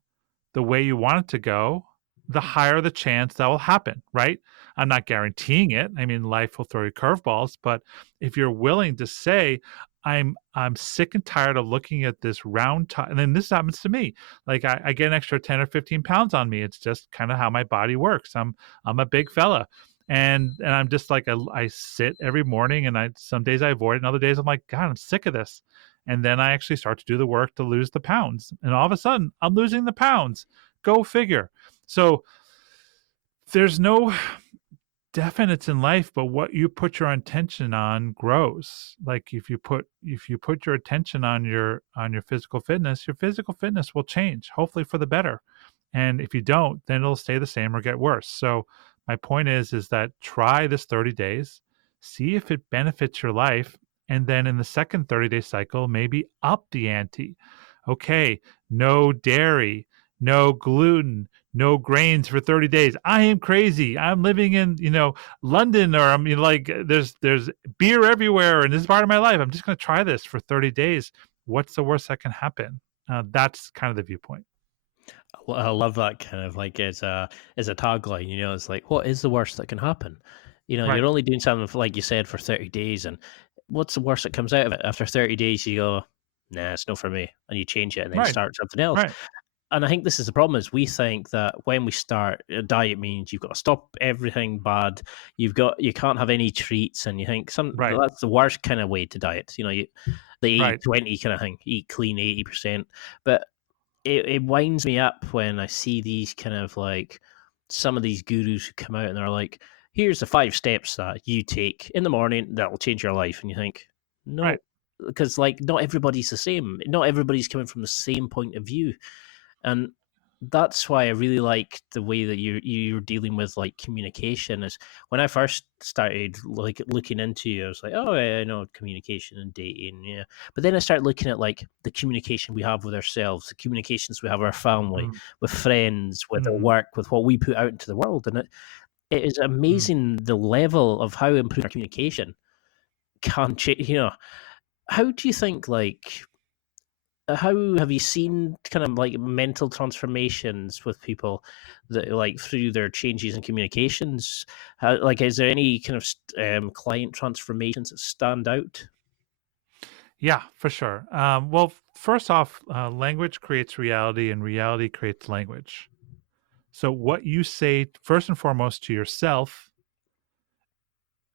the way you want it to go, the higher the chance that will happen, right? I'm not guaranteeing it. I mean, life will throw you curveballs, but if you're willing to say, I'm sick and tired of looking at this round top, and then this happens to me. Like I get an extra 10 or 15 pounds on me. It's just kind of how my body works. I'm a big fella. And I'm just like I sit every morning, and some days I avoid it, and other days I'm like, God, I'm sick of this. And then I actually start to do the work to lose the pounds. And all of a sudden, I'm losing the pounds. Go figure. So there's no definites in life, but what you put your attention on grows. Like if you put your attention on your physical fitness will change, hopefully for the better. And if you don't, then it'll stay the same or get worse. So my point is that try this 30 days, see if it benefits your life, and then in the second 30-day cycle, maybe up the ante. Okay, no dairy, no gluten, no grains for 30 days. I am crazy. I'm living in, London, or I'm like there's beer everywhere and this is part of my life. I'm just going to try this for 30 days. What's the worst that can happen? That's kind of the viewpoint. Well, I love that kind of like as a tagline. It's like, what is the worst that can happen? Right. You're only doing something for, like you said, for 30 days, and what's the worst that comes out of it? After 30 days, you go, nah, it's not for me, and you change it, and then Right. start something else. Right. And I think this is the problem: is we think that when we start a diet means you've got to stop everything bad, you can't have any treats, and you think Right. that's the worst kind of way to diet. The Right. 80-20 kind of thing, eat clean 80%, but it winds me up when I see these kind of like some of these gurus who come out and they're like, here's the 5 steps that you take in the morning that will change your life. And you think, no, Right. because like not everybody's the same. Not everybody's coming from the same point of view. And that's why I really like the way that you're dealing with like communication. Is when I first started like looking into you, I was like, oh yeah, I know communication and dating, yeah. But then I started looking at like the communication we have with ourselves, the communications we have with our family, Mm. with friends, with our Mm. work, with what we put out into the world, and it is Mm. amazing the level of how improved our communication can change. How do you think like how have you seen kind of like mental transformations with people that like through their changes in communications? Like, is there any kind of client transformations that stand out? Yeah, for sure. Well, first off, language creates reality, and reality creates language. So what you say first and foremost to yourself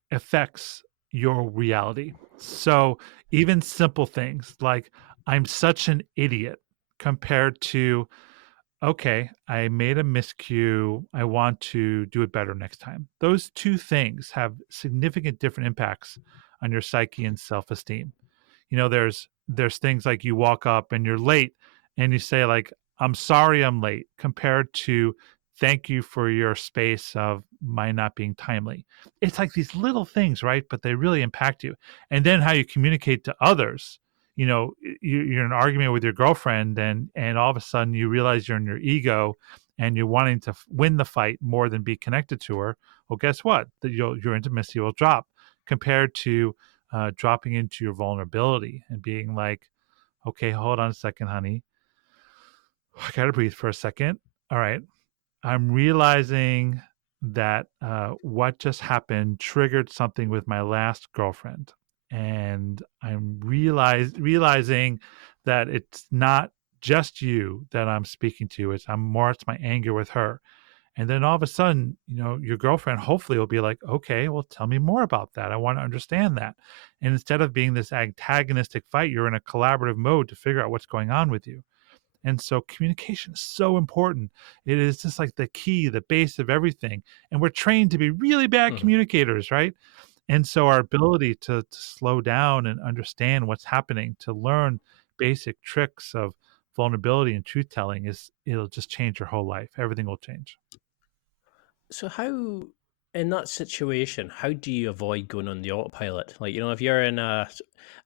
affects your reality. So even simple things like I'm such an idiot compared to okay, I made a miscue. I want to do it better next time. Those two things have significant different impacts on your psyche and self-esteem. There's things like you walk up and you're late and you say like I'm sorry I'm late compared to thank you for your space of my not being timely. It's like these little things, right? But they really impact you. And then how you communicate to others. You're in an argument with your girlfriend and all of a sudden you realize you're in your ego and you're wanting to win the fight more than be connected to her. Well, guess what? Your intimacy will drop compared to dropping into your vulnerability and being like, okay, hold on a second, honey. I got to breathe for a second. All right. I'm realizing that what just happened triggered something with my last girlfriend. And I'm realizing that it's not just you that I'm speaking to. It's my anger with her. And then all of a sudden, your girlfriend hopefully will be like, okay, well, tell me more about that. I want to understand that. And instead of being this antagonistic fight, you're in a collaborative mode to figure out what's going on with you. And so communication is so important. It is just like the key, the base of everything. And we're trained to be really bad communicators, right? And so our ability to slow down and understand what's happening, to learn basic tricks of vulnerability and truth telling it'll just change your whole life. Everything will change. So how, in that situation, how do you avoid going on the autopilot? Like, if you're in a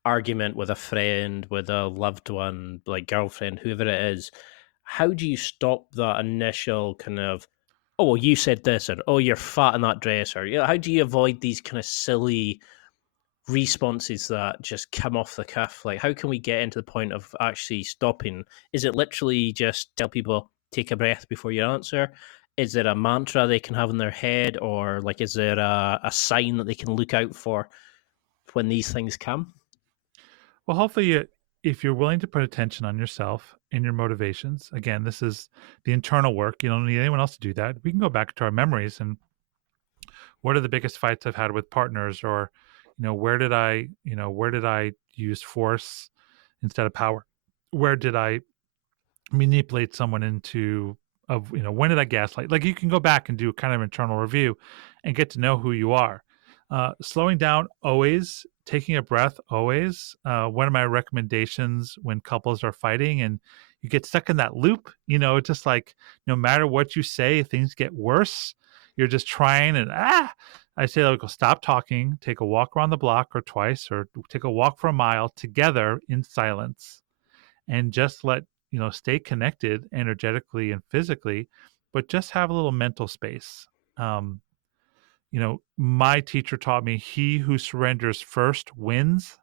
argument with a friend, with a loved one, like girlfriend, whoever it is, how do you stop that initial kind of, oh, well, you said this, or oh, you're fat in that dress, or how do you avoid these kind of silly responses that just come off the cuff? Like, how can we get into the point of actually stopping? Is it literally just tell people, take a breath before you answer? Is there a mantra they can have in their head, or like, is there a sign that they can look out for when these things come? Well, hopefully, if you're willing to put attention on yourself and your motivations, again, this is the internal work. You don't need anyone else to do that. We can go back to our memories and what are the biggest fights I've had with partners, or where did I use force instead of power? Where did I manipulate someone into when did I gaslight? Like, you can go back and do kind of internal review and get to know who you are. Slowing down always, taking a breath always. One of my recommendations when couples are fighting and you get stuck in that loop, it's just like no matter what you say, things get worse. You're just trying and I say, like, stop talking, take a walk around the block or twice, or take a walk for a mile together in silence, and just stay connected energetically and physically, but just have a little mental space. My teacher taught me, he who surrenders first wins.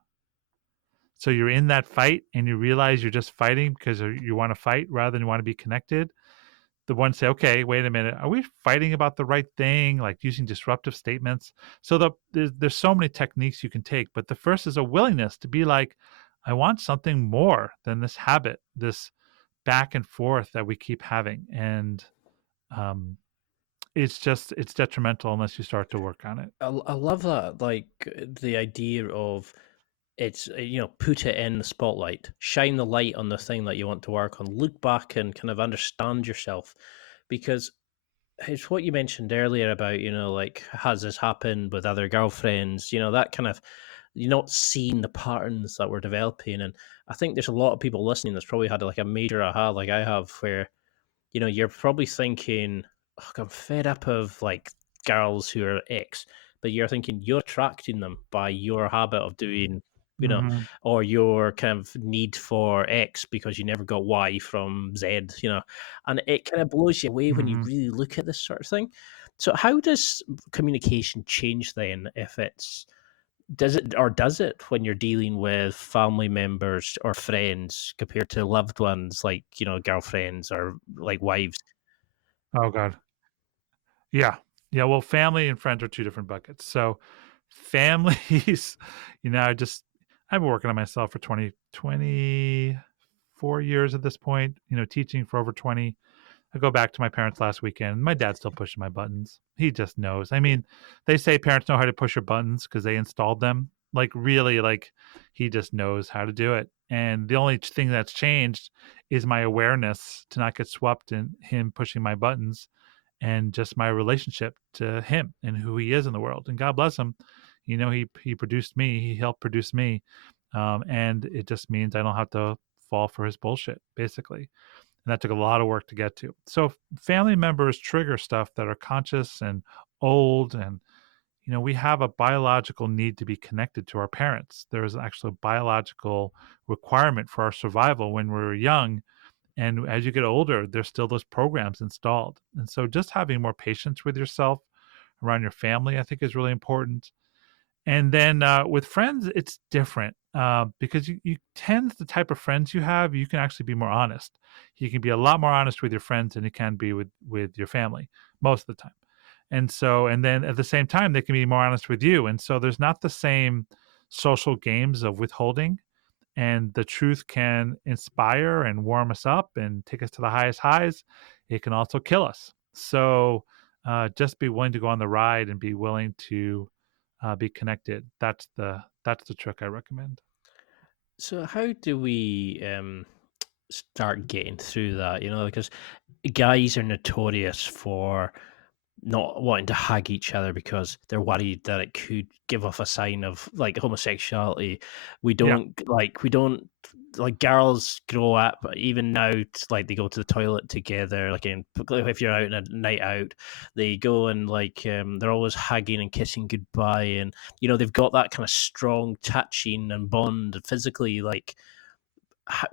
So you're in that fight and you realize you're just fighting because you want to fight rather than you want to be connected. The ones say, okay, wait a minute, are we fighting about the right thing? Like using disruptive statements. So there's so many techniques you can take, but the first is a willingness to be like, I want something more than this habit, this back and forth that we keep having. And it's detrimental unless you start to work on it. I love that, like the idea of it's put it in the spotlight, shine the light on the thing that you want to work on, look back and kind of understand yourself, because it's what you mentioned earlier about like, has this happened with other girlfriends, that kind of, you're not seeing the patterns that we're developing. And I think there's a lot of people listening that's probably had like a major aha like I have, where you're probably thinking, oh, I'm fed up of like girls who are X, but you're thinking you're attracting them by your habit of doing, Mhm. or your kind of need for X because you never got Y from Z, and it kind of blows you away when you Mhm. really look at this sort of thing. So how does communication change then, if it's, does it when you're dealing with family members or friends compared to loved ones like girlfriends or like wives? Oh God. Yeah. Yeah. Well, family and friends are two different buckets. So families, I've been working on myself for 24 years at this point, teaching for over 20. I go back to my parents last weekend. My dad's still pushing my buttons. He just knows. I mean, they say parents know how to push your buttons because they installed them. Like, really, like, he just knows how to do it. And the only thing that's changed is my awareness to not get swept in him pushing my buttons, and just my relationship to him and who he is in the world. And God bless him. He produced me. He helped produce me. And it just means I don't have to fall for his bullshit, basically. And that took a lot of work to get to. So family members trigger stuff that are conscious and old. And, we have a biological need to be connected to our parents. There is actually a biological requirement for our survival when we're young. And as you get older, there's still those programs installed. And so just having more patience with yourself around your family, I think, is really important. And then with friends, it's different because you tend, the type of friends you have, you can actually be more honest. You can be a lot more honest with your friends than you can be with your family most of the time. And then at the same time, they can be more honest with you. And so there's not the same social games of withholding. and the truth can inspire and warm us up and take us to the highest highs. It can also kill us. So just be willing to go on the ride and be willing to be connected. That's the trick I recommend. So how do we start getting through that? You know, because guys are notorious for not wanting to hug each other because they're worried that it could give off a sign of like homosexuality. We Yeah. don't like girls grow up even now like they go to the toilet together, like if you're out on a night out, they go and like they're always hugging and kissing goodbye, and you know they've got that kind of strong touching and bond physically. Like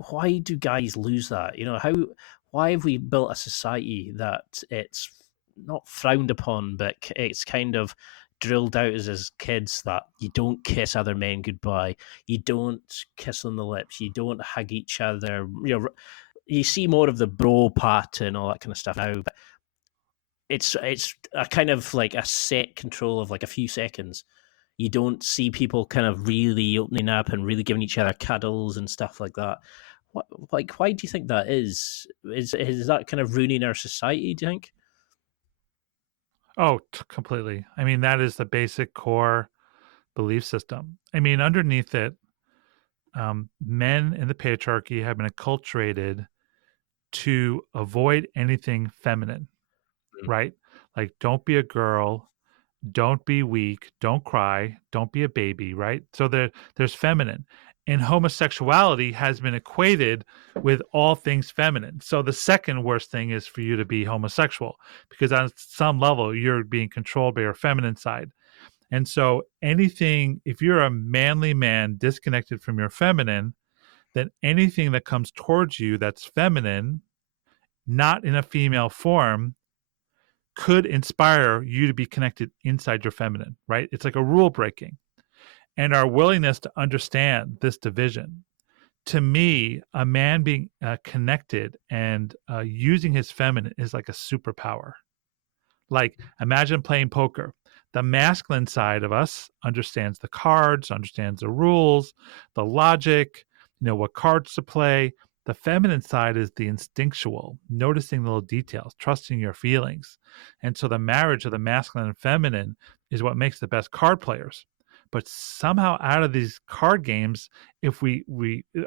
why do guys lose that? You know, why have we built a society that it's not frowned upon, but it's kind of drilled out as kids that you don't kiss other men goodbye, you don't kiss on the lips, you don't hug each other. You know, you see more of the bro pat and all that kind of stuff now, but it's a kind of like a set control of like a few seconds. You don't see people kind of really opening up and really giving each other cuddles and stuff like that. What, like, why do you think that is? Is that kind of ruining our society? Do you think? Oh, completely. I mean, that is the basic core belief system. I mean, underneath it, men in the patriarchy have been acculturated to avoid anything feminine, Mm. right? Like, don't be a girl, don't be weak, don't cry, don't be a baby, right? So there's feminine. And homosexuality has been equated with all things feminine. So the second worst thing is for you to be homosexual, because on some level you're being controlled by your feminine side. And so anything, if you're a manly man disconnected from your feminine, then anything that comes towards you that's feminine, not in a female form, could inspire you to be connected inside your feminine, right? It's like a rule breaking. And our willingness to understand this division. To me, a man being connected and using his feminine is like a superpower. Like, imagine playing poker. The masculine side of us understands the cards, understands the rules, the logic, what cards to play. The feminine side is the instinctual, noticing little details, trusting your feelings. And so the marriage of the masculine and feminine is what makes the best card players. But somehow out of these card games, if we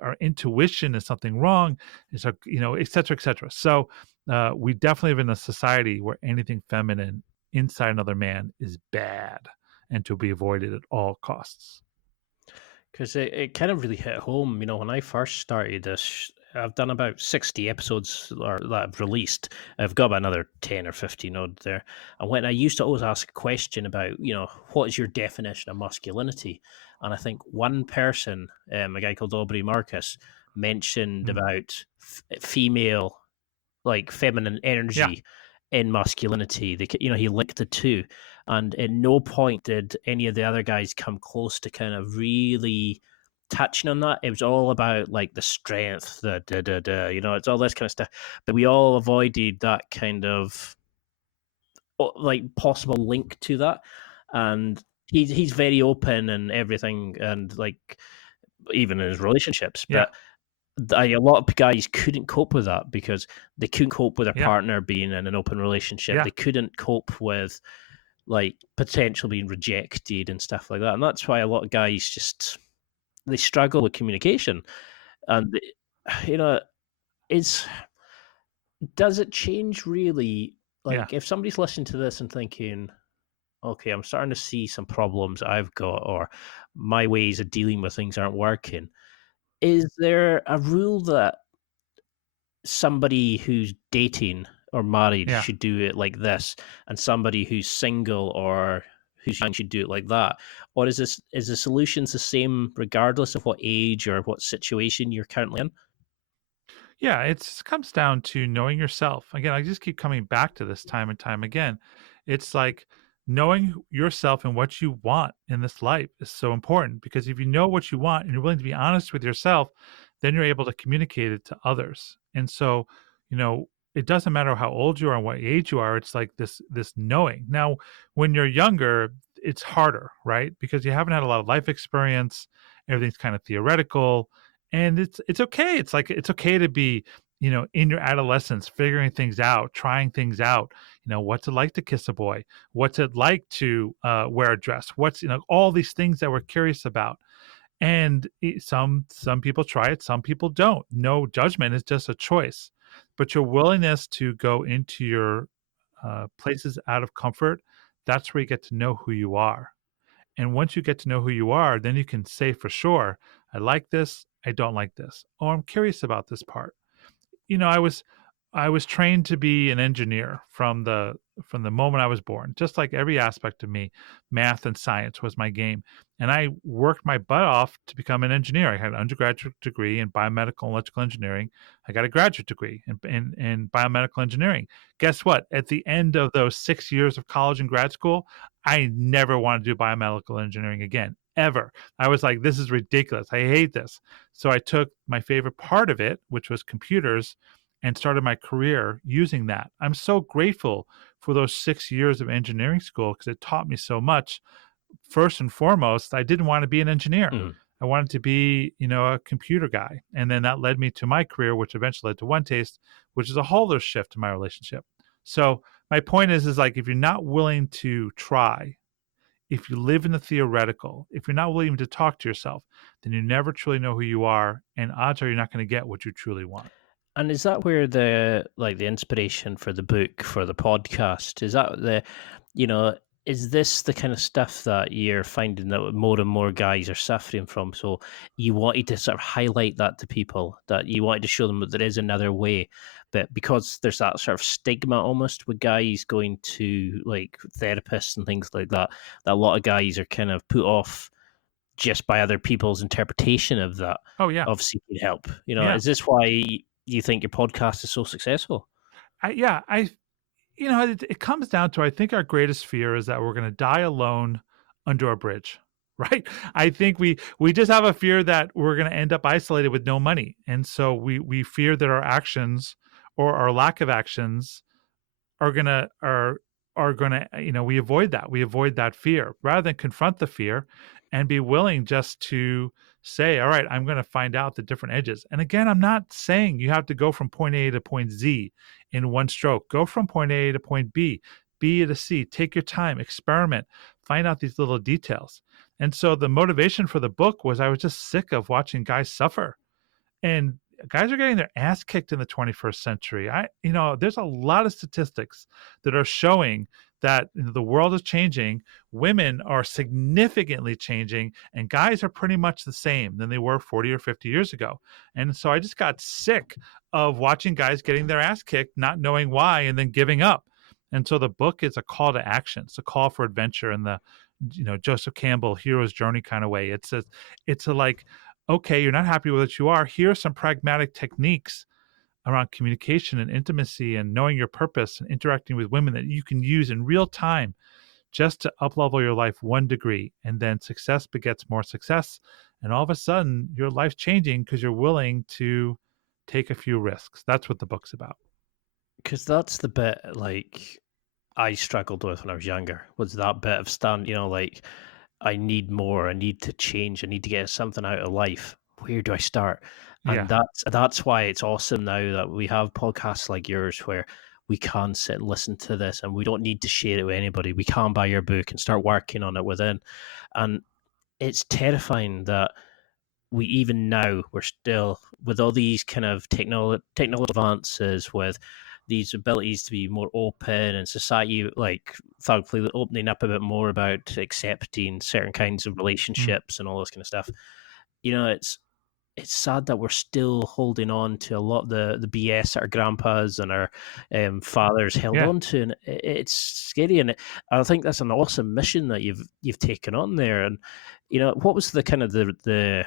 our intuition is something wrong, it's et cetera, et cetera. So we definitely live in a society where anything feminine inside another man is bad and to be avoided at all costs. Because it kind of really hit home. You know, when I first started this, I've done about 60 episodes or that I've released. I've got about another 10 or 15 odd there. And when I used to always ask a question about, you know, what is your definition of masculinity? And I think one person, a guy called Aubrey Marcus, mentioned Mm. about female, like feminine Yeah. energy in masculinity. He linked the two, and at no point did any of the other guys come close to kind of really touching on that. It was all about like the strength, it's all this kind of stuff. But we all avoided that kind of like possible link to that, and he's very open and everything, and like even in his relationships, Yeah. but a lot of guys couldn't cope with that because they couldn't cope with their Yeah. partner being in an open relationship. Yeah. They couldn't cope with like potential being rejected and stuff like that. And that's why a lot of guys just they struggle with communication. And you know, is does it change really? Yeah. Like if somebody's listening to this and thinking, okay, I'm starting to see some problems I've got, or my ways of dealing with things aren't working. Is there a rule that somebody who's dating or married Yeah. should do it like this, and somebody who's single or who's young should do it like that? Or is the solutions the same regardless of what age or what situation you're currently in? Yeah, it comes down to knowing yourself. Again, I just keep coming back to this time and time again. It's like knowing yourself and what you want in this life is so important, because if you know what you want and you're willing to be honest with yourself, then you're able to communicate it to others. And so, it doesn't matter how old you are and what age you are. It's like this knowing. Now, when you're younger, it's harder, right? Because you haven't had a lot of life experience. Everything's kind of theoretical, And it's okay. It's like it's okay to be, in your adolescence, figuring things out, trying things out. What's it like to kiss a boy? What's it like to wear a dress? What's all these things that we're curious about. And some people try it, some people don't. No judgment, it's just a choice. But your willingness to go into your places out of comfort, that's where you get to know who you are. And once you get to know who you are, then you can say for sure, I like this, I don't like this, or I'm curious about this part. I was trained to be an engineer from the moment I was born. Just like every aspect of me, math and science was my game. And I worked my butt off to become an engineer. I had an undergraduate degree in biomedical and electrical engineering. I got a graduate degree in biomedical engineering. Guess what? At the end of those 6 years of college and grad school, I never wanted to do biomedical engineering again, ever. I was like, this is ridiculous. I hate this. So I took my favorite part of it, which was computers, and started my career using that. I'm so grateful for those 6 years of engineering school because it taught me so much. First and foremost, I didn't want to be an engineer. Mm. I wanted to be, a computer guy. And then that led me to my career, which eventually led to One Taste, which is a whole other shift in my relationship. So my point is like, if you're not willing to try, if you live in the theoretical, if you're not willing to talk to yourself, then you never truly know who you are. And odds are you're not going to get what you truly want. And is that where the inspiration for the book, for the podcast, is that is this the kind of stuff that you're finding that more and more guys are suffering from? So you wanted to sort of highlight that to people, that you wanted to show them that there is another way, but because there's that sort of stigma almost with guys going to like therapists and things like that, that a lot of guys are kind of put off just by other people's interpretation of that, Oh, yeah. of seeking help. Yeah. Is this why you think your podcast is so successful? It comes down to, I think our greatest fear is that we're going to die alone under a bridge, right? I think we just have a fear that we're going to end up isolated with no money. And so we fear that our actions or our lack of actions are going to we avoid that fear rather than confront the fear and be willing just to say, all right, I'm going to find out the different edges. And again, I'm not saying you have to go from point A to point Z in one stroke. Go from point A to point B to C. Take your time, experiment, find out these little details. And so the motivation for the book was I was just sick of watching guys suffer. And guys are getting their ass kicked in the 21st century. There's a lot of statistics that are showing that the world is changing. Women are significantly changing, and guys are pretty much the same than they were 40 or 50 years ago. And so I just got sick of watching guys getting their ass kicked, not knowing why, and then giving up. And so the book is a call to action. It's a call for adventure in the, Joseph Campbell hero's journey kind of way. It's a like, okay, you're not happy with what you are. Here are some pragmatic techniques around communication and intimacy and knowing your purpose and interacting with women that you can use in real time just to up-level your life 1 degree. And then success begets more success. And all of a sudden, your life's changing because you're willing to take a few risks. That's what the book's about. Because that's the bit like I struggled with when I was younger, was that bit of like I need more, I need to change, I need to get something out of life. Where do I start? And that's why it's awesome now that we have podcasts like yours where we can sit and listen to this and we don't need to share it with anybody. We can buy your book and start working on it within. And it's terrifying that we even now, we're still, with all these kind of technological advances, with these abilities to be more open and society, like thankfully opening up a bit more about accepting certain kinds of relationships and all this kind of stuff. It's sad that we're still holding on to a lot of the BS that our grandpas and our fathers held on to, and it's scary. And I think that's an awesome mission that you've taken on there. And what was the kind of the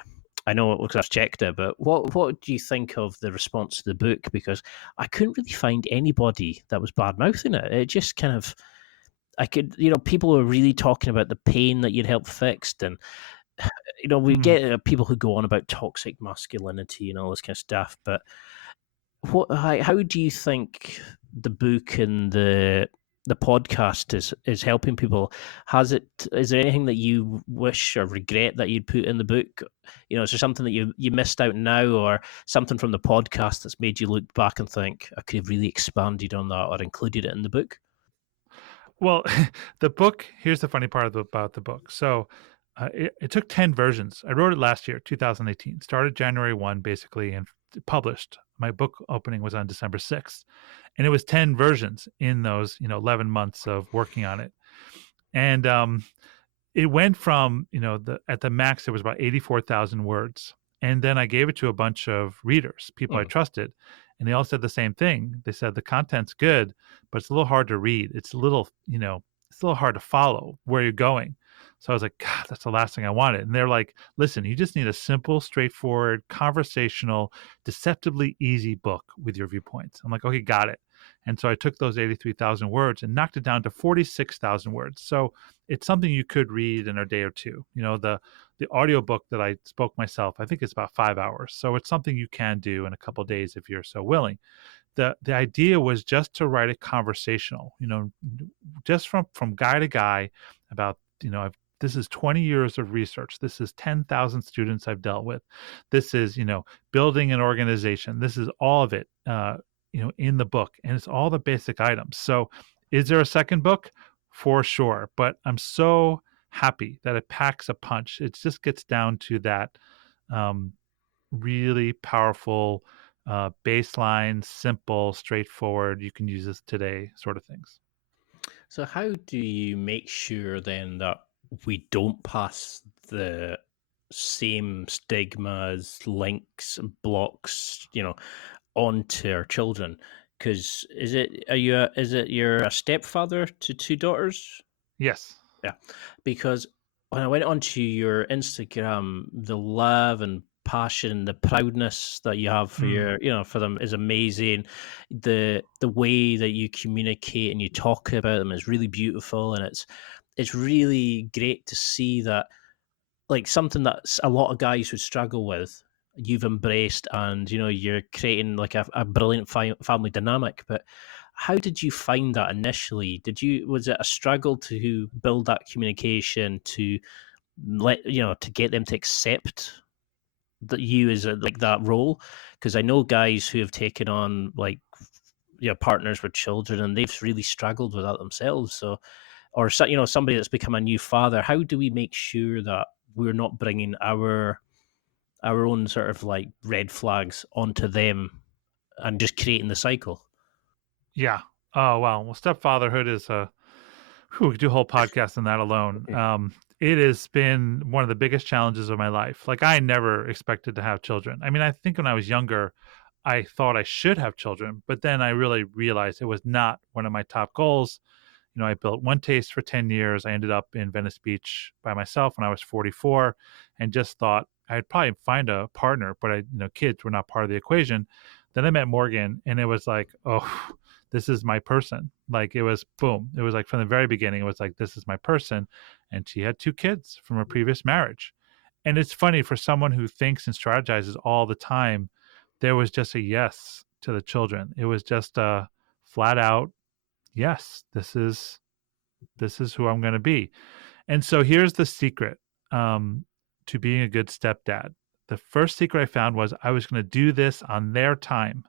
I know because I've checked it, but what do you think of the response to the book? Because I couldn't really find anybody that was bad mouthing it. It just kind of, people were really talking about the pain that you'd helped fix, and we get people who go on about toxic masculinity and all this kind of stuff. But how do you think the book and the the podcast is helping people. Is there anything that you wish or regret that you'd put in the book? Is there something that you missed out now, or something from the podcast that's made you look back and think, I could have really expanded on that or included it in the book? Well, the book, here's the funny part about the book. So it took 10 versions. I wrote it last year, 2018, started January 1, basically, and published. My book opening was on December 6th. And it was 10 versions in those, 11 months of working on it. And it went from, at the max, it was about 84,000 words. And then I gave it to a bunch of readers, people I trusted, and they all said the same thing. They said the content's good, but it's a little hard to read. It's a little, it's a little hard to follow where you're going. So I was like, God, that's the last thing I wanted. And they're like, listen, you just need a simple, straightforward, conversational, deceptively easy book with your viewpoints. I'm like, okay, got it. And so I took those 83,000 words and knocked it down to 46,000 words. So it's something you could read in a day or two. The audiobook that I spoke myself, I think it's about 5 hours. So it's something you can do in a couple of days if you're so willing. The idea was just to write it conversational, just from guy to guy about, this is 20 years of research. This is 10,000 students I've dealt with. This is, building an organization. This is all of it, in the book, and it's all the basic items. So is there a second book? For sure. But I'm so happy that it packs a punch. It just gets down to that really powerful baseline, simple, straightforward, you can use this today sort of things. So how do you make sure then that we don't pass the same stigmas, links, blocks, onto our children? Because is it you're a stepfather to two daughters? Yes. Yeah, because when I went onto your Instagram, the love and passion, the proudness that you have for for them is amazing. The way that you communicate and you talk about them is really beautiful, and it's really great to see that, like, something that a lot of guys would struggle with, you've embraced, and you're creating like a brilliant family dynamic. But how did you find that initially? Was it a struggle to build that communication, to to get them to accept that you as like that role? Because I know guys who have taken on like partners with children, and they've really struggled with that themselves. So, or somebody that's become a new father. How do we make sure that we're not bringing our own sort of like red flags onto them and just creating the cycle? Yeah. Oh, well, stepfatherhood is we could do a whole podcast on that alone. It has been one of the biggest challenges of my life. Like, I never expected to have children. I mean, I think when I was younger, I thought I should have children, but then I really realized it was not one of my top goals. I built One Taste for 10 years. I ended up in Venice Beach by myself when I was 44, and just thought I'd probably find a partner, but kids were not part of the equation. Then I met Morgan, and it was like, oh, this is my person. Like, it was boom. It was like from the very beginning, it was like, this is my person. And she had 2 kids from a previous marriage. And it's funny, for someone who thinks and strategizes all the time, there was just a yes to the children. It was just a flat out, yes, this is who I'm going to be. And so here's the secret to being a good stepdad. The first secret I found was I was going to do this on their time,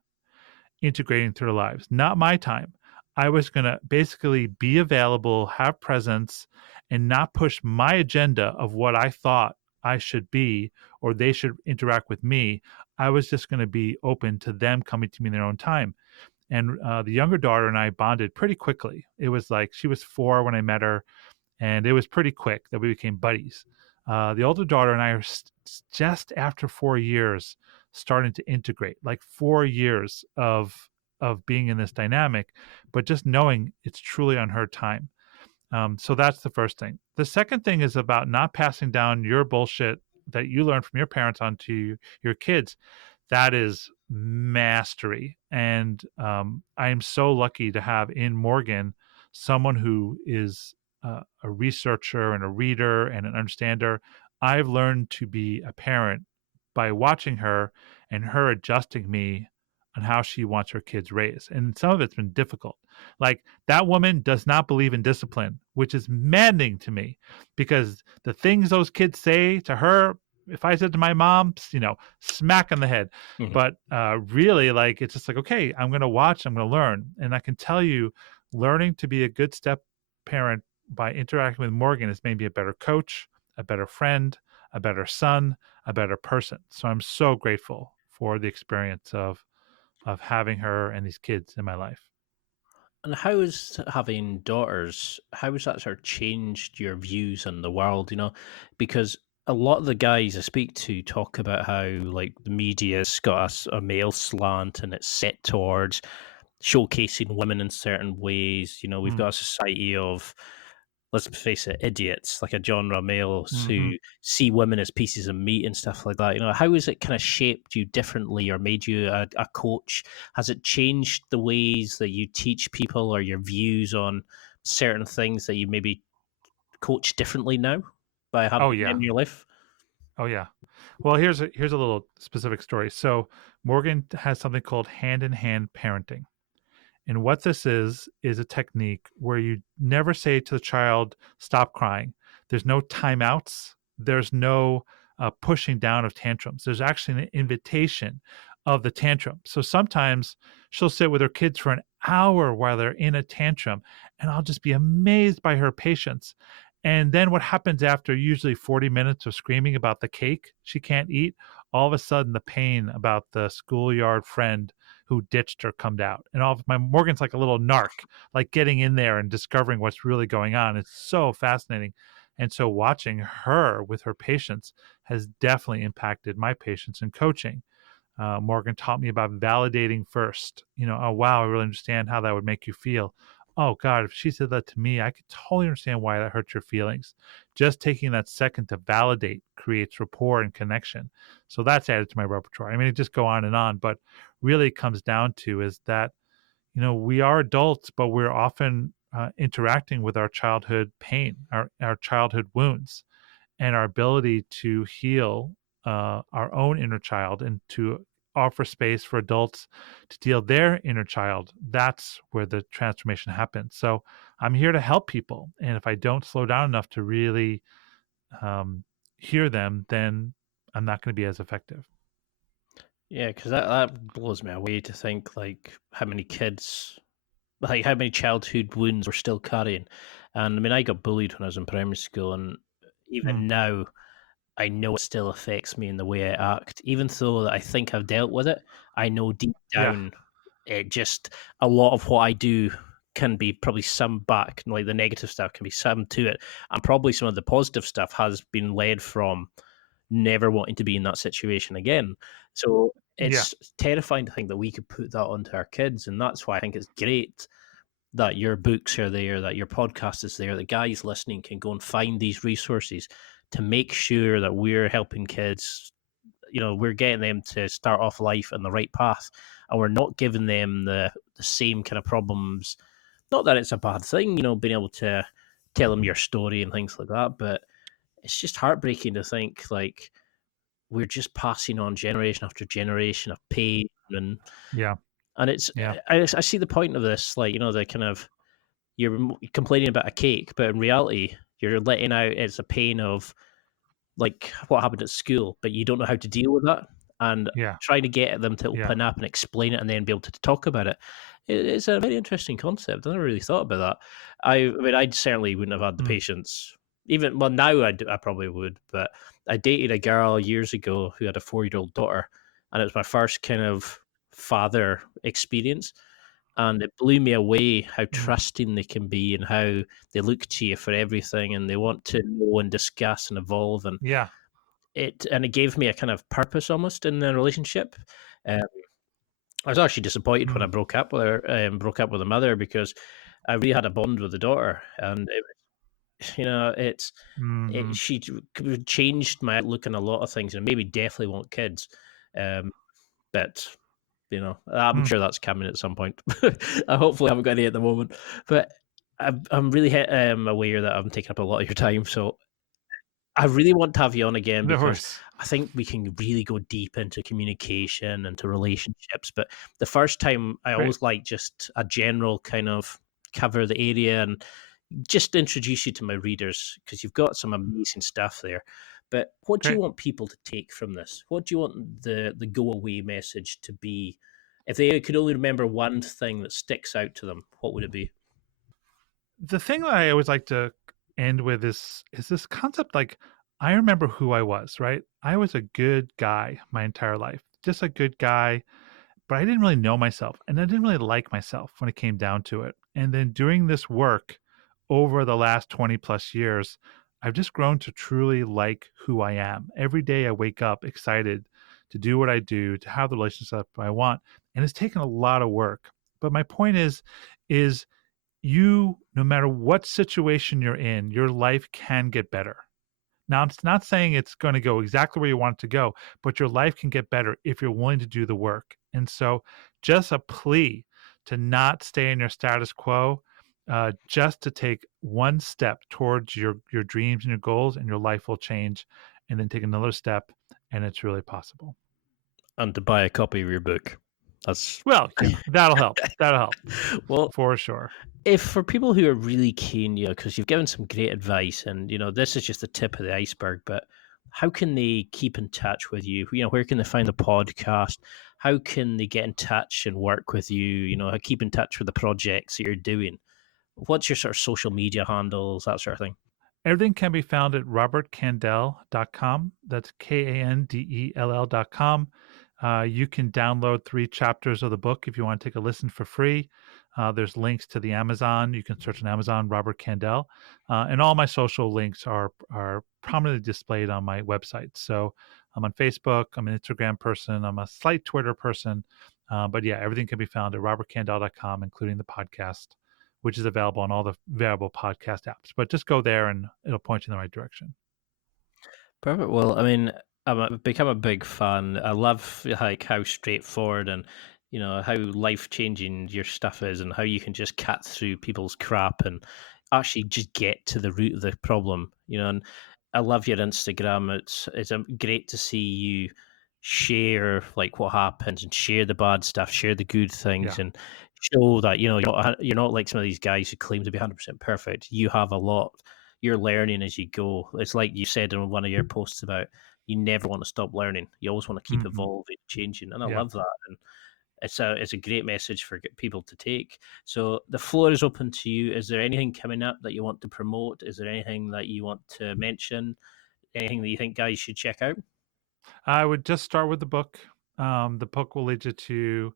integrating through their lives, not my time. I was going to basically be available, have presence, and not push my agenda of what I thought I should be or they should interact with me. I was just going to be open to them coming to me in their own time. And the younger daughter and I bonded pretty quickly. It was like she was 4 when I met her, and it was pretty quick that we became buddies. The older daughter and I are just after 4 years starting to integrate, like 4 years of being in this dynamic, but just knowing it's truly on her time. So that's the first thing. The second thing is about not passing down your bullshit that you learned from your parents onto your kids. That is mastery. And I am so lucky to have in Morgan someone who is a researcher and a reader and an understander. I've learned to be a parent by watching her and her adjusting me on how she wants her kids raised. And some of it's been difficult. Like, that woman does not believe in discipline, which is maddening to me, because the things those kids say to her, if I said to my mom, smack on the head. Mhm. But really, like, it's just like, okay, I'm going to watch, I'm going to learn. And I can tell you, learning to be a good step parent by interacting with Morgan has made me a better coach, a better friend, a better son, a better person. So I'm so grateful for the experience of having her and these kids in my life. And how is having daughters, how has that sort of changed your views on the world, Because a lot of the guys I speak to talk about how, like, the media's got a male slant and it's set towards showcasing women in certain ways. We've Mm. got a society of, let's face it, idiots, like a genre of males Hmm. who see women as pieces of meat and stuff like that. How has it kind of shaped you differently or made you a coach? Has it changed the ways that you teach people or your views on certain things that you maybe coach differently now by having Oh men yeah. in your life? Oh yeah. Well, here's a little specific story. So Morgan has something called hand-in-hand parenting. And what this is a technique where you never say to the child, stop crying. There's no timeouts. There's no pushing down of tantrums. There's actually an invitation of the tantrum. So sometimes she'll sit with her kids for an hour while they're in a tantrum, and I'll just be amazed by her patience. And then what happens after usually 40 minutes of screaming about the cake she can't eat, all of a sudden the pain about the schoolyard friend who ditched her come out. And all of my Morgan's like a little narc, like getting in there and discovering what's really going on. It's so fascinating. And so watching her with her patience has definitely impacted my patience in coaching. Morgan taught me about validating first. Oh, wow, I really understand how that would make you feel. Oh, God, if she said that to me, I could totally understand why that hurts your feelings. Just taking that second to validate creates rapport and connection. So that's added to my repertoire. I mean, it just go on, but really it comes down to is that, we are adults, but we're often interacting with our childhood pain, our childhood wounds, and our ability to heal our own inner child and to offer space for adults to deal their inner child. That's where the transformation happens. So I'm here to help people, and if I don't slow down enough to really hear them, then I'm not going to be as effective. Yeah, because that blows me away to think, like, how many childhood wounds we're still carrying. And I mean, I got bullied when I was in primary school, and Mm, even now, I know it still affects me in the way I act. Even though I think I've dealt with it, I know deep yeah, down, it just, a lot of what I do can be probably summed back, and like the negative stuff can be summed to it, and probably some of the positive stuff has been led from never wanting to be in that situation again. So yeah, it's terrifying to think that we could put that onto our kids, and that's why I think it's great that your books are there, that your podcast is there, that guys listening can go and find these resources to make sure that we're helping kids. We're getting them to start off life on the right path, and we're not giving them the same kind of problems. Not that it's a bad thing, being able to tell them your story and things like that, but it's just heartbreaking to think, like, we're just passing on generation after generation of pain, yeah, and it's yeah, I see the point of this, like, the kind of, you're complaining about a cake, but in reality, you're letting out, it's a pain of, like, what happened at school, but you don't know how to deal with that, and yeah, trying to get them to yeah. open up and explain it and then be able to talk about it. It's a very interesting concept. I never really thought about that. I mean, I certainly wouldn't have had the Mm, patience. Even, well, now I probably would, but I dated a girl years ago who had a 4-year-old daughter, and it was my first kind of father experience, and it blew me away how mm, trusting they can be and how they look to you for everything and they want to know and discuss and evolve, and yeah. it gave me a kind of purpose almost in the relationship. Um, I was actually disappointed when I Mm, broke up with her, broke up with the mother, because I really had a bond with the daughter, and it's hmm. she changed my outlook on a lot of things, and maybe definitely want kids, but I'm Mm, sure that's coming at some point. I hopefully haven't got any at the moment, but I'm really aware that I'm taking up a lot of your time. So I really want to have you on again Of because course. I think we can really go deep into communication, into relationships. But the first time, I Great. always like just a general kind of cover the area and just introduce you to my readers because you've got some amazing stuff there. But what do you Great. want people to take from this? What do you want the go away message to be? If they could only remember one thing that sticks out to them, what would it be? The thing that I always like to end with is this concept, like, I remember who I was, right? I was a good guy my entire life, just a good guy, but I didn't really know myself and I didn't really like myself when it came down to it. And then doing this work over the last 20 plus years, I've just grown to truly like who I am. Every day I wake up excited to do what I do, to have the relationship I want. And it's taken a lot of work. But my point is you, no matter what situation you're in, your life can get better. Now, it's not saying it's going to go exactly where you want it to go, but your life can get better if you're willing to do the work. And so, just a plea to not stay in your status quo, just to take one step towards your dreams and your goals, and your life will change. And then take another step, and it's really possible. And to buy a copy of your book. That's Well, yeah, that'll help. That'll help. well, For sure. if for people who are really keen, because you've given some great advice, and this is just the tip of the iceberg, but how can they keep in touch with you? Where can they find the podcast? How can they get in touch and work with you? Keep in touch with the projects that you're doing. What's your sort of social media handles, that sort of thing? Everything can be found at robertkandell.com. That's KANDELL.com. You can download 3 chapters of the book if you want to take a listen for free. There's links to the Amazon. You can search on Amazon, Robert Kandell. And all my social links are prominently displayed on my website. So I'm on Facebook. I'm an Instagram person. I'm a slight Twitter person. But yeah, everything can be found at robertkandell.com, including the podcast, which is available on all the available podcast apps. But just go there and it'll point you in the right direction. Perfect. Well, I've become a big fan. I love like how straightforward and how life changing your stuff is, and how you can just cut through people's crap and actually just get to the root of the problem. And I love your Instagram. It's great to see you share like what happens and share the bad stuff, share the good things, and show that you're not like some of these guys who claim to be 100% perfect. You have a lot. You're learning as you go. It's like you said in one of your posts about you never want to stop learning. You always want to keep evolving, changing, and I love that. And it's a great message for people to take. So the floor is open to you. Is there anything coming up that you want to promote? Is there anything that you want to mention? Anything that you think guys should check out? I would just start with the book. The book will lead you to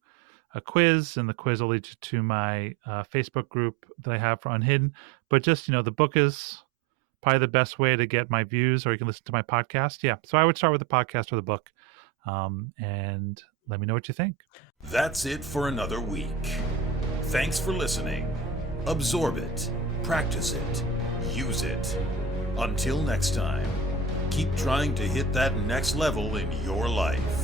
a quiz, and the quiz will lead you to my Facebook group that I have for Unhidden. But just, the book is probably the best way to get my views, or you can listen to my podcast. Yeah. So I would start with the podcast or the book, and let me know what you think. That's it for another week. Thanks for listening. Absorb it, practice it, use it. Until next time, keep trying to hit that next level in your life.